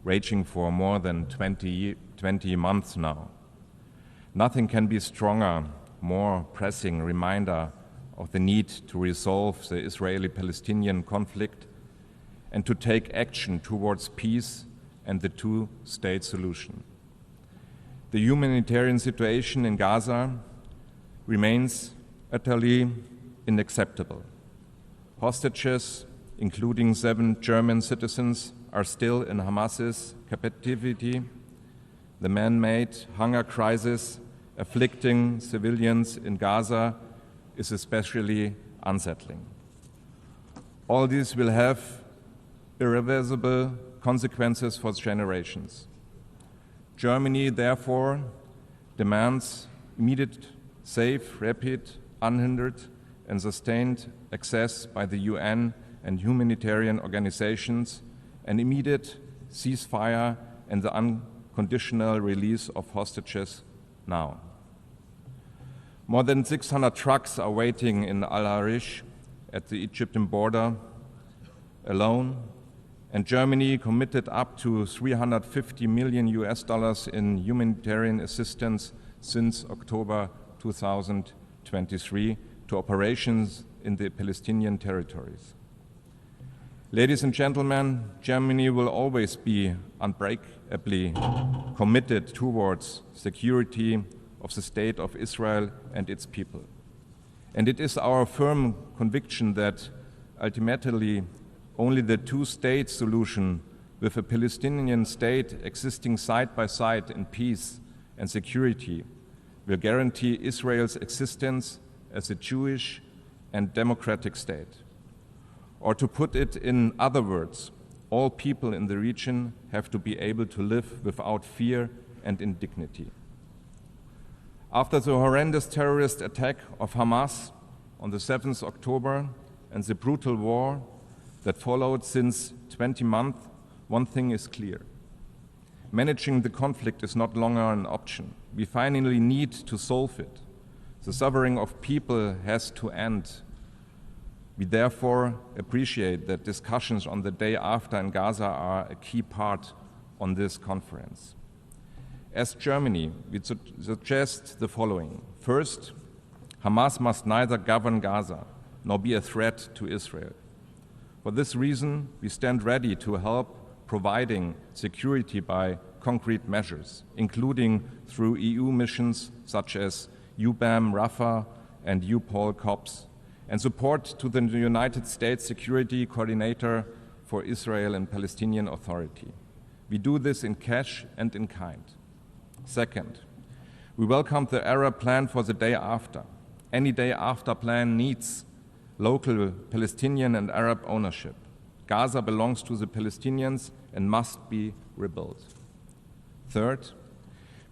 raging for more than 20 months now. Nothing can be stronger, more pressing reminder of the need to resolve the Israeli-Palestinian conflict and to take action towards peace and the two-state solution. The humanitarian situation in Gaza remains utterly unacceptable. Hostages, including 7 German citizens, are still in Hamas's captivity. The man-made hunger crisis afflicting civilians in Gaza is especially unsettling. All this will have irreversible consequences for generations. Germany, therefore, demands immediate, safe, rapid, unhindered, and sustained access by the UN and humanitarian organizations, an immediate ceasefire, and the unconditional release of hostages now. More than 600 trucks are waiting in Al-Arish at the Egyptian border alone, and Germany committed up to $350 million in humanitarian assistance since October 2023 to operations in the Palestinian territories. Ladies and gentlemen, Germany will always be unbreakably committed towards security of the State of Israel and its people. And it is our firm conviction that ultimately only the two-state solution with a Palestinian state existing side by side in peace and security will guarantee Israel's existence as a Jewish and democratic state. Or to put it in other words, all people in the region have to be able to live without fear and in dignity. After the horrendous terrorist attack of Hamas on the 7th October and the brutal war that followed since 20 months, one thing is clear. Managing the conflict is not longer an option. We finally need to solve it. The suffering of people has to end. We therefore appreciate that discussions on the day after in Gaza are a key part on this conference. As Germany, we suggest the following. First, Hamas must neither govern Gaza nor be a threat to Israel. For this reason, we stand ready to help providing security by concrete measures, including through EU missions such as UBAM, Rafah, and UPOL COPS, and support to the United States Security Coordinator for Israel and Palestinian Authority. We do this in cash and in kind. Second, we welcome the Arab plan for the day after. Any day after plan needs local Palestinian and Arab ownership. Gaza belongs to the Palestinians and must be rebuilt. Third,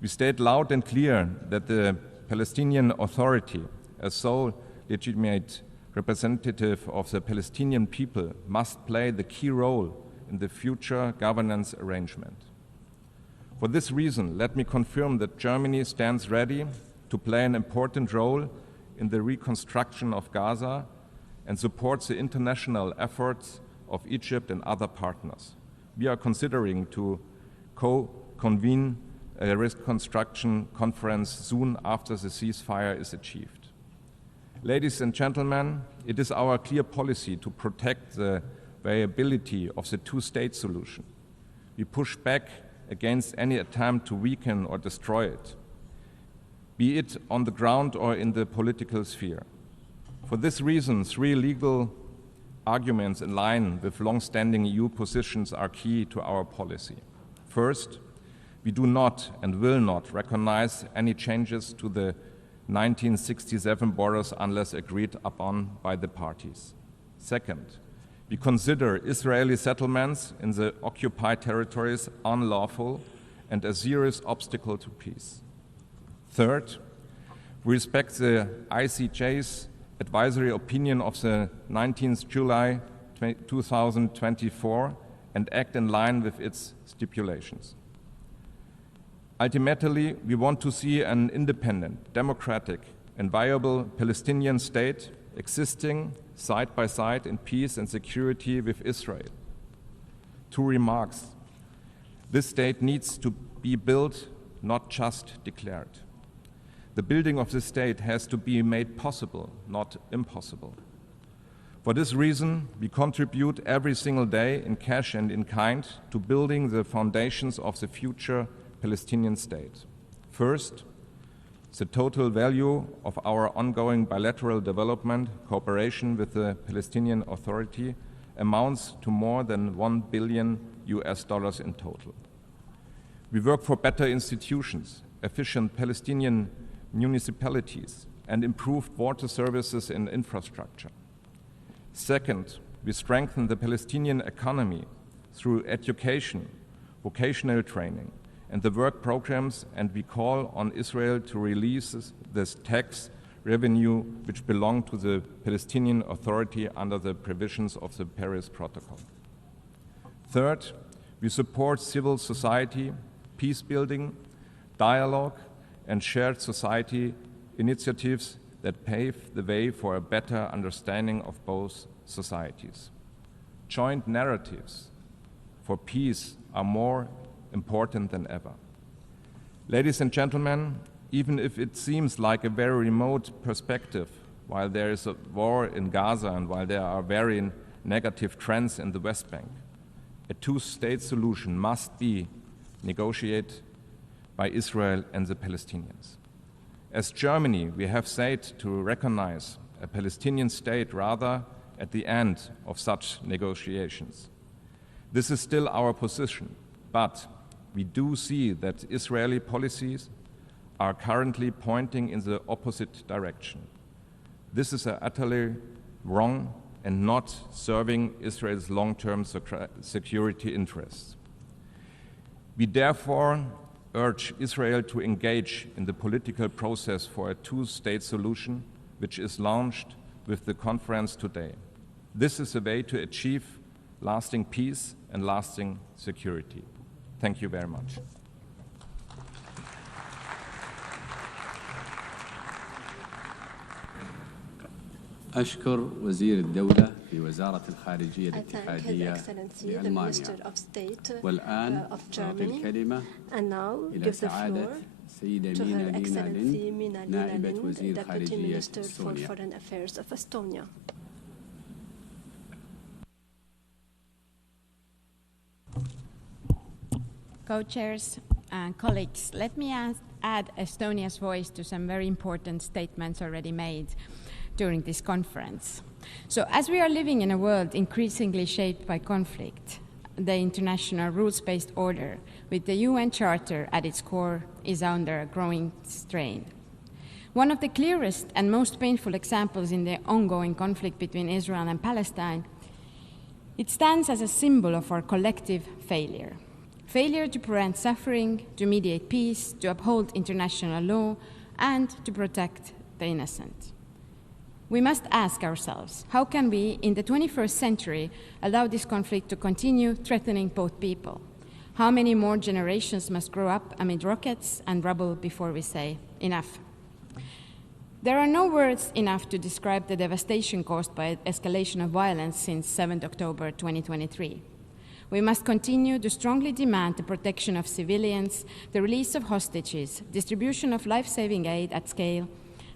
we state loud and clear that the Palestinian Authority, as sole legitimate representative of the Palestinian people, must play the key role in the future governance arrangement. For this reason, let me confirm that Germany stands ready to play an important role in the reconstruction of Gaza and supports the international efforts of Egypt and other partners. We are considering to co-convene a reconstruction conference soon after the ceasefire is achieved. Ladies and gentlemen, it is our clear policy to protect the viability of the two-state solution. We push back against any attempt to weaken or destroy it, be it on the ground or in the political sphere. For this reason, three legal arguments in line with long-standing EU positions are key to our policy. First, we do not and will not recognize any changes to the 1967 borders unless agreed upon by the parties. Second, we consider Israeli settlements in the occupied territories unlawful and a serious obstacle to peace. Third, we respect the ICJ's advisory opinion of the 19th July 2024 and act in line with its stipulations. Ultimately, we want to see an independent, democratic, and viable Palestinian state existing side by side in peace and security with Israel. Two remarks. This state needs to be built, not just declared. The building of this state has to be made possible, not impossible. For this reason, we contribute every single day in cash and in kind to building the foundations of the future Palestinian state. First, the total value of our ongoing bilateral development cooperation with the Palestinian Authority amounts to more than $1 billion in total. We work for better institutions, efficient Palestinian municipalities, and improved water services and infrastructure. Second, we strengthen the Palestinian economy through education, vocational training, and the work programs, and we call on Israel to release this tax revenue which belong to the Palestinian Authority under the provisions of the Paris Protocol. Third, we support civil society, peace building, dialogue, and shared society initiatives that pave the way for a better understanding of both societies. Joint narratives for peace are more important than ever. Ladies and gentlemen, even if it seems like a very remote perspective, while there is a war in Gaza and while there are very negative trends in the West Bank, a two-state solution must be negotiated by Israel and the Palestinians. As Germany, we have said to recognize a Palestinian state rather at the end of such negotiations. This is still our position, but we do see that Israeli policies are currently pointing in the opposite direction. This is utterly wrong and not serving Israel's long-term security interests. We therefore urge Israel to engage in the political process for a two-state solution, which is launched with the conference today. This is a way to achieve lasting peace and lasting security. Thank you very much. أشكر وزير الدولة في وزارة الخارجية الاتحادية لألمانيا. والآن أعطي الكلمة إلى سعادة السيدة مينا لينا نائبة وزير خارجية إستونيا. Co-chairs and colleagues, let me add Estonia's voice to some very important statements already made during this conference. So as we are living in a world increasingly shaped by conflict, the international rules-based order with the UN Charter at its core is under a growing strain. One of the clearest and most painful examples in the ongoing conflict between Israel and Palestine, it stands as a symbol of our collective failure. Failure to prevent suffering, to mediate peace, to uphold international law, and to protect the innocent. We must ask ourselves, how can we, in the 21st century, allow this conflict to continue threatening both people? How many more generations must grow up amid rockets and rubble before we say enough? There are no words enough to describe the devastation caused by escalation of violence since 7 October 2023. We must continue to strongly demand the protection of civilians, the release of hostages, distribution of life-saving aid at scale,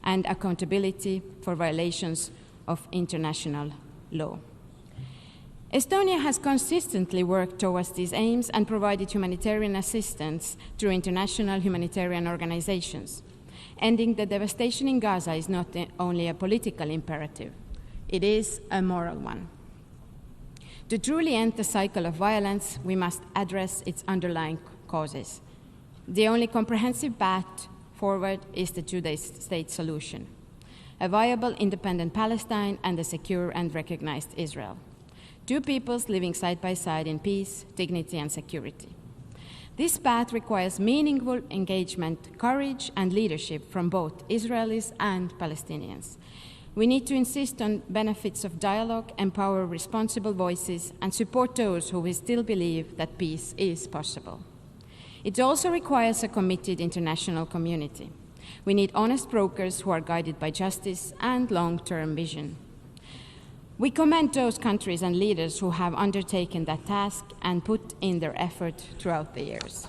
and accountability for violations of international law. Estonia has consistently worked towards these aims and provided humanitarian assistance through international humanitarian organizations. Ending the devastation in Gaza is not only a political imperative, it is a moral one. To truly end the cycle of violence, we must address its underlying causes. The only comprehensive path forward is the two-state solution, a viable independent Palestine and a secure and recognized Israel. Two peoples living side by side in peace, dignity, and security. This path requires meaningful engagement, courage, and leadership from both Israelis and Palestinians. We need to insist on benefits of dialogue, empower responsible voices, and support those who still believe that peace is possible. It also requires a committed international community. We need honest brokers who are guided by justice and long-term vision. We commend those countries and leaders who have undertaken that task and put in their effort throughout the years.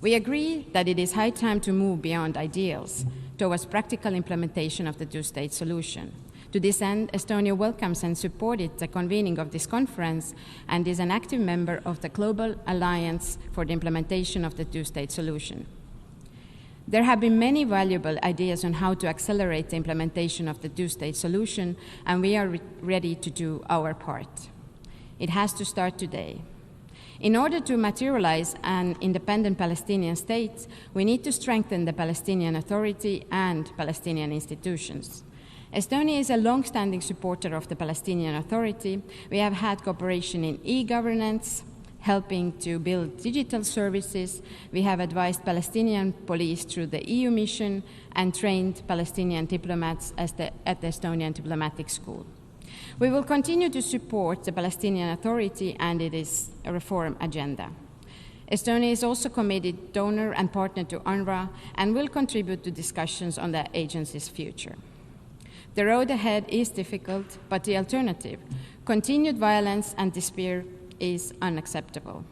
We agree that it is high time to move beyond ideals towards practical implementation of the two-state solution. To this end, Estonia welcomes and supported the convening of this conference and is an active member of the Global Alliance for the Implementation of the Two-State Solution. There have been many valuable ideas on how to accelerate the implementation of the two-state solution, and we are ready to do our part. It has to start today. In order to materialize an independent Palestinian state, we need to strengthen the Palestinian Authority and Palestinian institutions. Estonia is a long-standing supporter of the Palestinian Authority. We have had cooperation in e-governance, helping to build digital services. We have advised Palestinian police through the EU mission and trained Palestinian diplomats at the Estonian Diplomatic School. We will continue to support the Palestinian Authority and its reform agenda. Estonia is also committed donor and partner to UNRWA and will contribute to discussions on the agency's future. The road ahead is difficult, but the alternative, continued violence and despair, is unacceptable.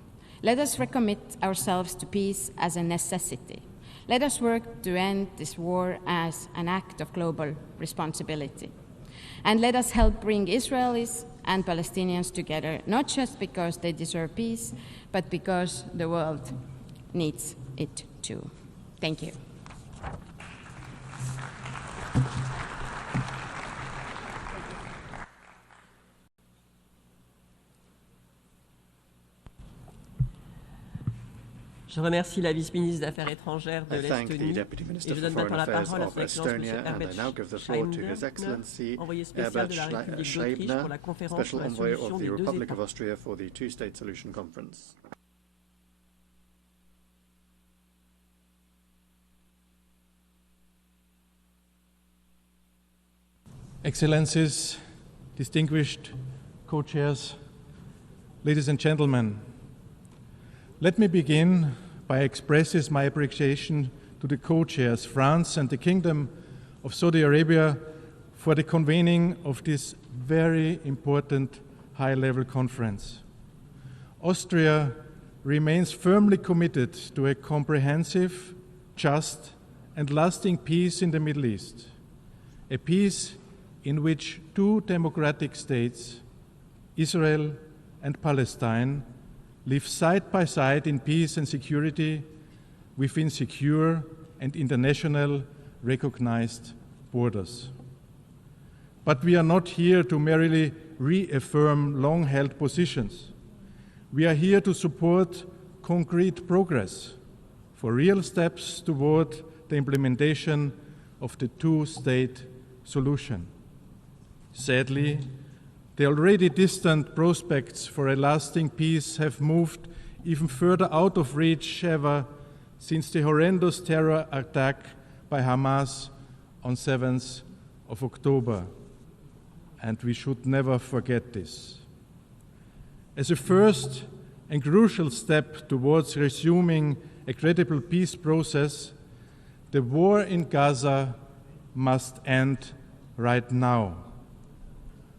Let us recommit ourselves to peace as a necessity. Let us work to end this war as an act of global responsibility. And let us help bring Israelis and Palestinians together, not just because they deserve peace, but because the world needs it too. Thank you. Je remercie la vice-ministre des Affaires étrangères de l'Estonie et je donne maintenant la parole à son Excellence M. Herbert Schleibner, envoyé spécial de la République d'Autriche pour la conférence sur la solution des deux États. Excellencies, distinguished co-chairs, ladies and gentlemen, let me begin by expressing my appreciation to the co-chairs, France and the Kingdom of Saudi Arabia, for the convening of this very important high-level conference. Austria remains firmly committed to a comprehensive, just, and lasting peace in the Middle East, a peace in which two democratic states, Israel and Palestine, live side by side in peace and security within secure and international recognized borders. But we are not here to merely reaffirm long-held positions. We are here to support concrete progress for real steps toward the implementation of the two-state solution. Sadly, the already distant prospects for a lasting peace have moved even further out of reach ever since the horrendous terror attack by Hamas on 7th of October, and we should never forget this. As a first and crucial step towards resuming a credible peace process, the war in Gaza must end right now.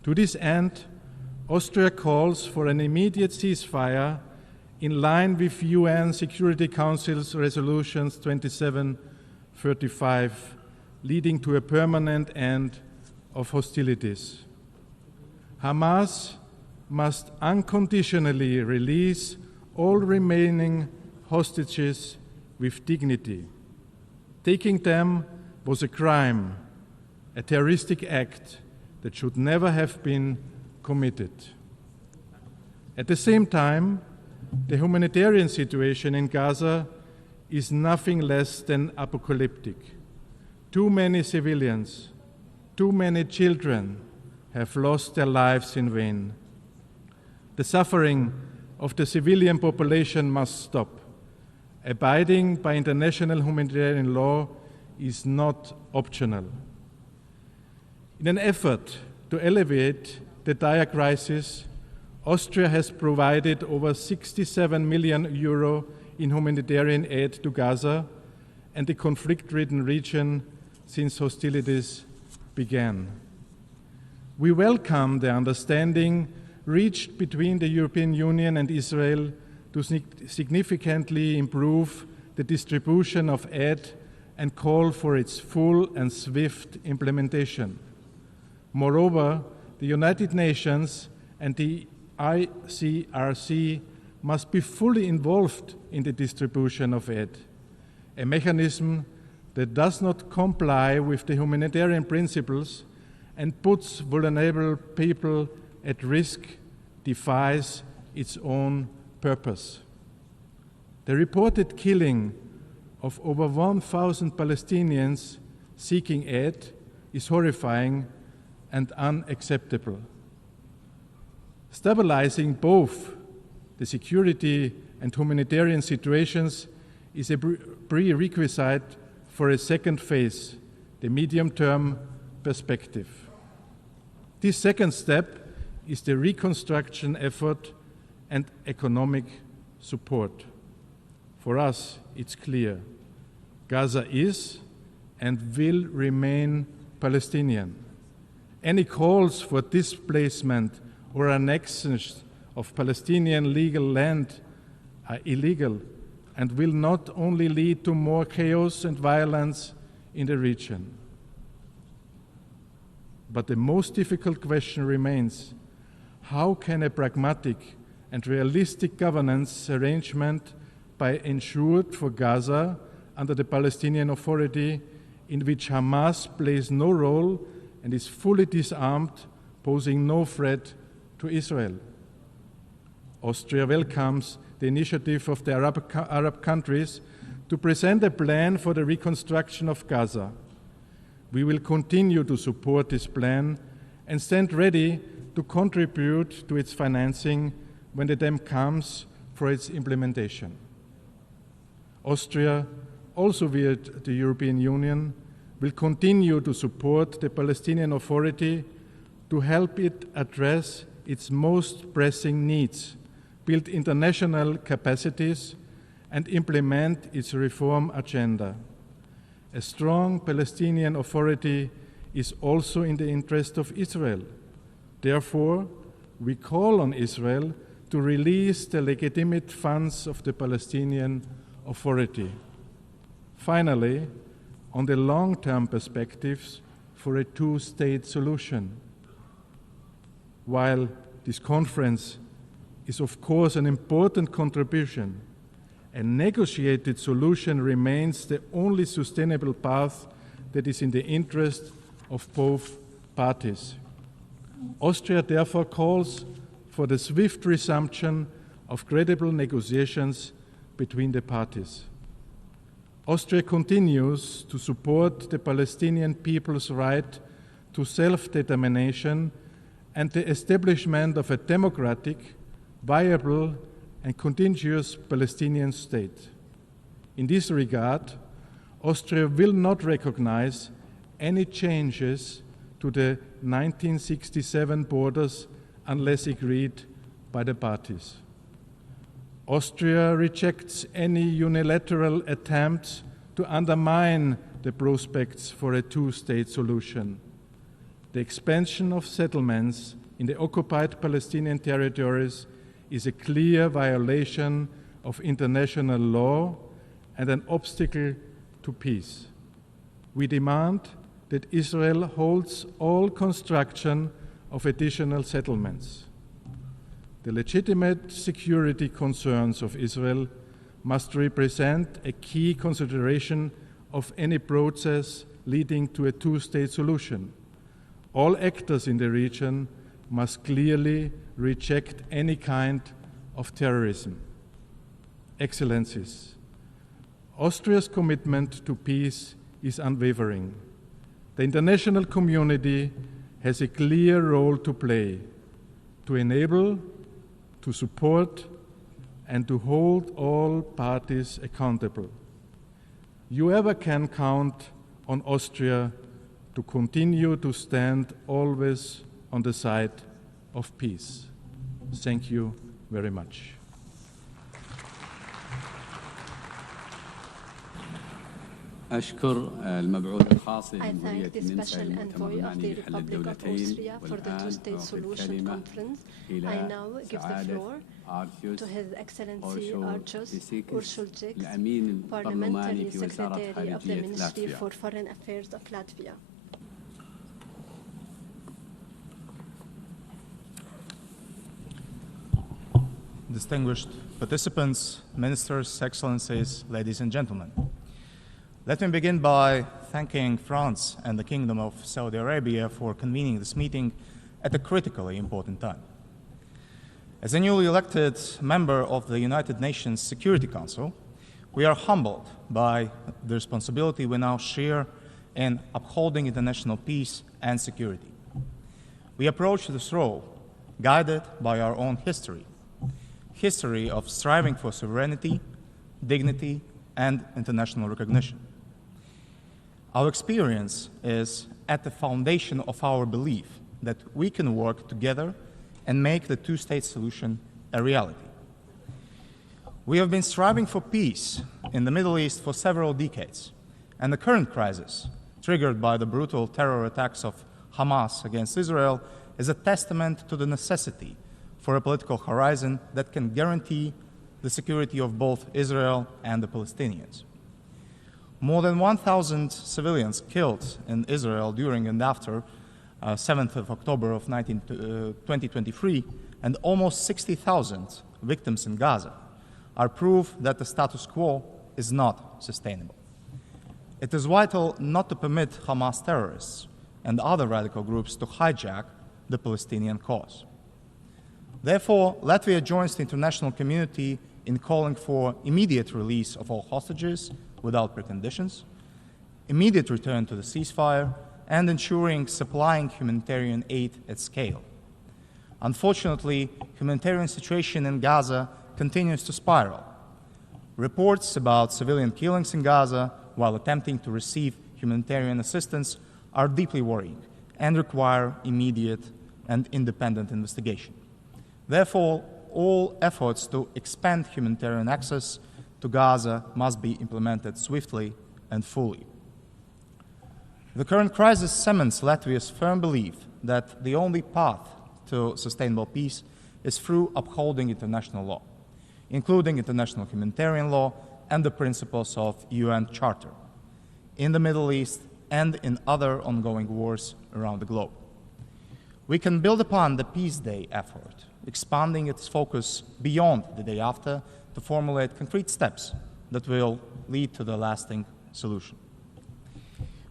To this end, Austria calls for an immediate ceasefire in line with UN Security Council's resolutions 2735, leading to a permanent end of hostilities. Hamas must unconditionally release all remaining hostages with dignity. Taking them was a crime, a terroristic act that should never have been committed. At the same time, the humanitarian situation in Gaza is nothing less than apocalyptic. Too many civilians, too many children have lost their lives in vain. The suffering of the civilian population must stop. Abiding by international humanitarian law is not optional. In an effort to alleviate the dire crisis, Austria has provided over 67 million euro in humanitarian aid to Gaza and the conflict-ridden region since hostilities began. We welcome the understanding reached between the European Union and Israel to significantly improve the distribution of aid and call for its full and swift implementation. Moreover, the United Nations and the ICRC must be fully involved in the distribution of aid, a mechanism that does not comply with the humanitarian principles and puts vulnerable people at risk, defies its own purpose. The reported killing of over 1,000 Palestinians seeking aid is horrifying and unacceptable. Stabilizing both the security and humanitarian situations is a prerequisite for a second phase, the medium-term perspective. This second step is the reconstruction effort and economic support. For us, it's clear. Gaza is and will remain Palestinian. Any calls for displacement or annexation of Palestinian legal land are illegal and will not only lead to more chaos and violence in the region. But the most difficult question remains: how can a pragmatic and realistic governance arrangement be ensured for Gaza under the Palestinian Authority, in which Hamas plays no role and is fully disarmed, posing no threat to Israel? Austria welcomes the initiative of the Arab countries to present a plan for the reconstruction of Gaza. We will continue to support this plan and stand ready to contribute to its financing when the time comes for its implementation. Austria, also via the European Union, will continue to support the Palestinian Authority to help it address its most pressing needs, build international capacities, and implement its reform agenda. A strong Palestinian Authority is also in the interest of Israel. Therefore, we call on Israel to release the legitimate funds of the Palestinian Authority. Finally, on the long-term perspectives for a two-state solution. While this conference is of course an important contribution, a negotiated solution remains the only sustainable path that is in the interest of both parties. Austria therefore calls for the swift resumption of credible negotiations between the parties. Austria continues to support the Palestinian people's right to self-determination and the establishment of a democratic, viable, and continuous Palestinian state. In this regard, Austria will not recognize any changes to the 1967 borders unless agreed by the parties. Austria rejects any unilateral attempts to undermine the prospects for a two-state solution. The expansion of settlements in the occupied Palestinian territories is a clear violation of international law and an obstacle to peace. We demand that Israel holds all construction of additional settlements. The legitimate security concerns of Israel must represent a key consideration of any process leading to a two-state solution. All actors in the region must clearly reject any kind of terrorism. Excellencies, Austria's commitment to peace is unwavering. The international community has a clear role to play to enable, to support, and to hold all parties accountable. You ever can count on Austria to continue to stand always on the side of peace. Thank you very much. أشكر المبعوث الخاص لجمهورية النمسا للمؤتمر المعني بحل الدولتين والآن أعطي الكلمة إلى سعادة أرتيوس بيسيكس الأمين البرلماني في وزارة خارجية لاتفيا. Distinguished participants, ministers, excellencies, ladies and gentlemen. Let me begin by thanking France and the Kingdom of Saudi Arabia for convening this meeting at a critically important time. As a newly elected member of the United Nations Security Council, we are humbled by the responsibility we now share in upholding international peace and security. We approach this role guided by our own history of striving for sovereignty, dignity, and international recognition. Our experience is at the foundation of our belief that we can work together and make the two-state solution a reality. We have been striving for peace in the Middle East for several decades, and the current crisis, triggered by the brutal terror attacks of Hamas against Israel, is a testament to the necessity for a political horizon that can guarantee the security of both Israel and the Palestinians. More than 1,000 civilians killed in Israel during and after 7th of October of 2023, and almost 60,000 victims in Gaza are proof that the status quo is not sustainable. It is vital not to permit Hamas terrorists and other radical groups to hijack the Palestinian cause. Therefore, Latvia joins the international community in calling for immediate release of all hostages without preconditions, immediate return to the ceasefire, and ensuring supplying humanitarian aid at scale. Unfortunately, humanitarian situation in Gaza continues to spiral. Reports about civilian killings in Gaza while attempting to receive humanitarian assistance are deeply worrying and require immediate and independent investigation. Therefore, all efforts to expand humanitarian access to Gaza must be implemented swiftly and fully. The current crisis cements Latvia's firm belief that the only path to sustainable peace is through upholding international law, including international humanitarian law and the principles of UN Charter, in the Middle East and in other ongoing wars around the globe. We can build upon the Peace Day effort, expanding its focus beyond the day after to formulate concrete steps that will lead to the lasting solution.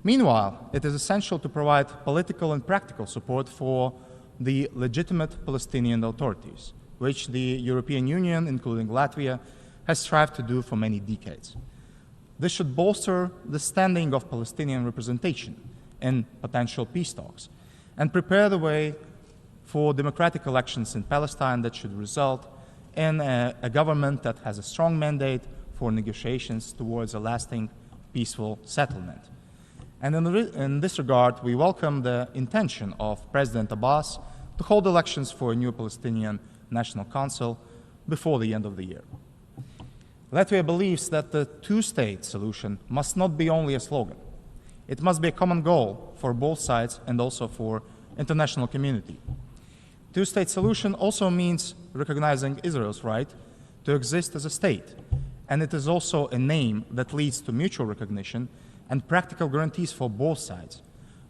Meanwhile, it is essential to provide political and practical support for the legitimate Palestinian authorities, which the European Union, including Latvia, has strived to do for many decades. This should bolster the standing of Palestinian representation in potential peace talks and prepare the way for democratic elections in Palestine that should result in a government that has a strong mandate for negotiations towards a lasting, peaceful settlement. And in this regard, we welcome the intention of President Abbas to hold elections for a new Palestinian National Council before the end of the year. Latvia believes that the two-state solution must not be only a slogan. It must be a common goal for both sides and also for international community. Two-state solution also means recognizing Israel's right to exist as a state, and it is also a name that leads to mutual recognition and practical guarantees for both sides,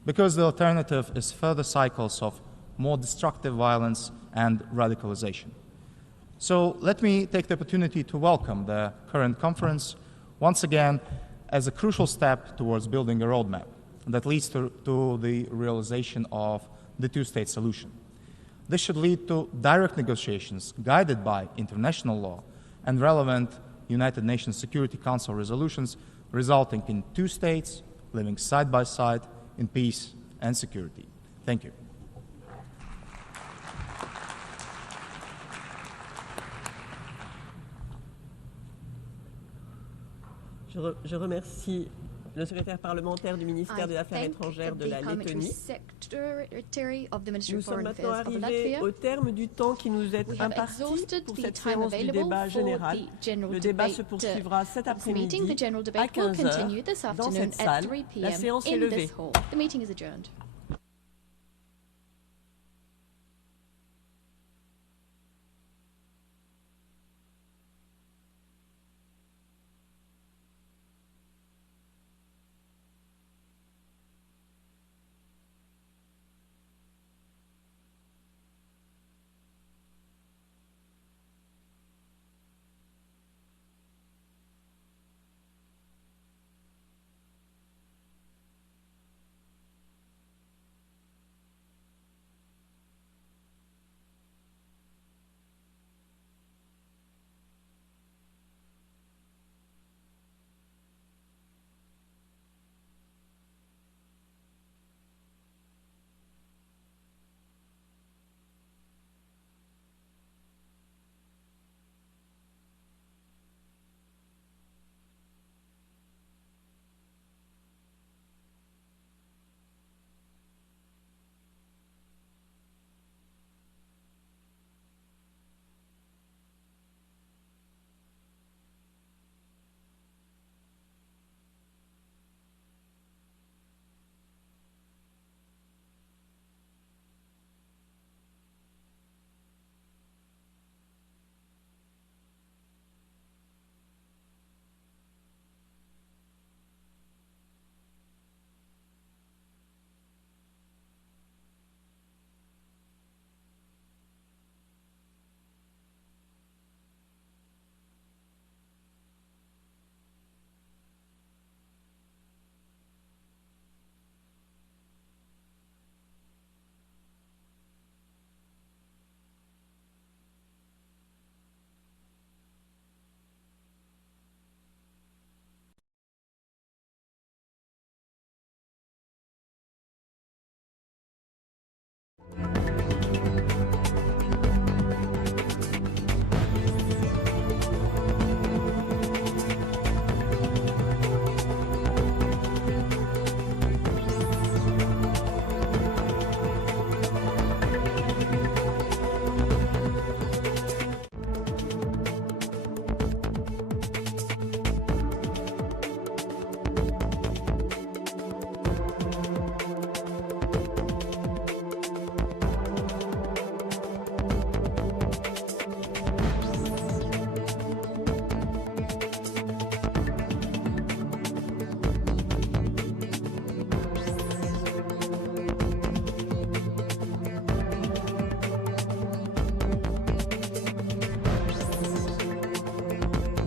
because the alternative is further cycles of more destructive violence and radicalization. So let me take the opportunity to welcome the current conference once again as a crucial step towards building a roadmap that leads to the realization of the two-state solution. This should lead to direct negotiations guided by international law and relevant United Nations Security Council resolutions, resulting in two states living side by side in peace and security. Thank you. Je remercie le secrétaire parlementaire du ministère des Affaires étrangères de la Lettonie. Nous sommes maintenant arrivés au terme du temps qui nous est imparti pour cette séance du débat général. Le débat se poursuivra cet après-midi à 15h dans cette salle. La séance est levée.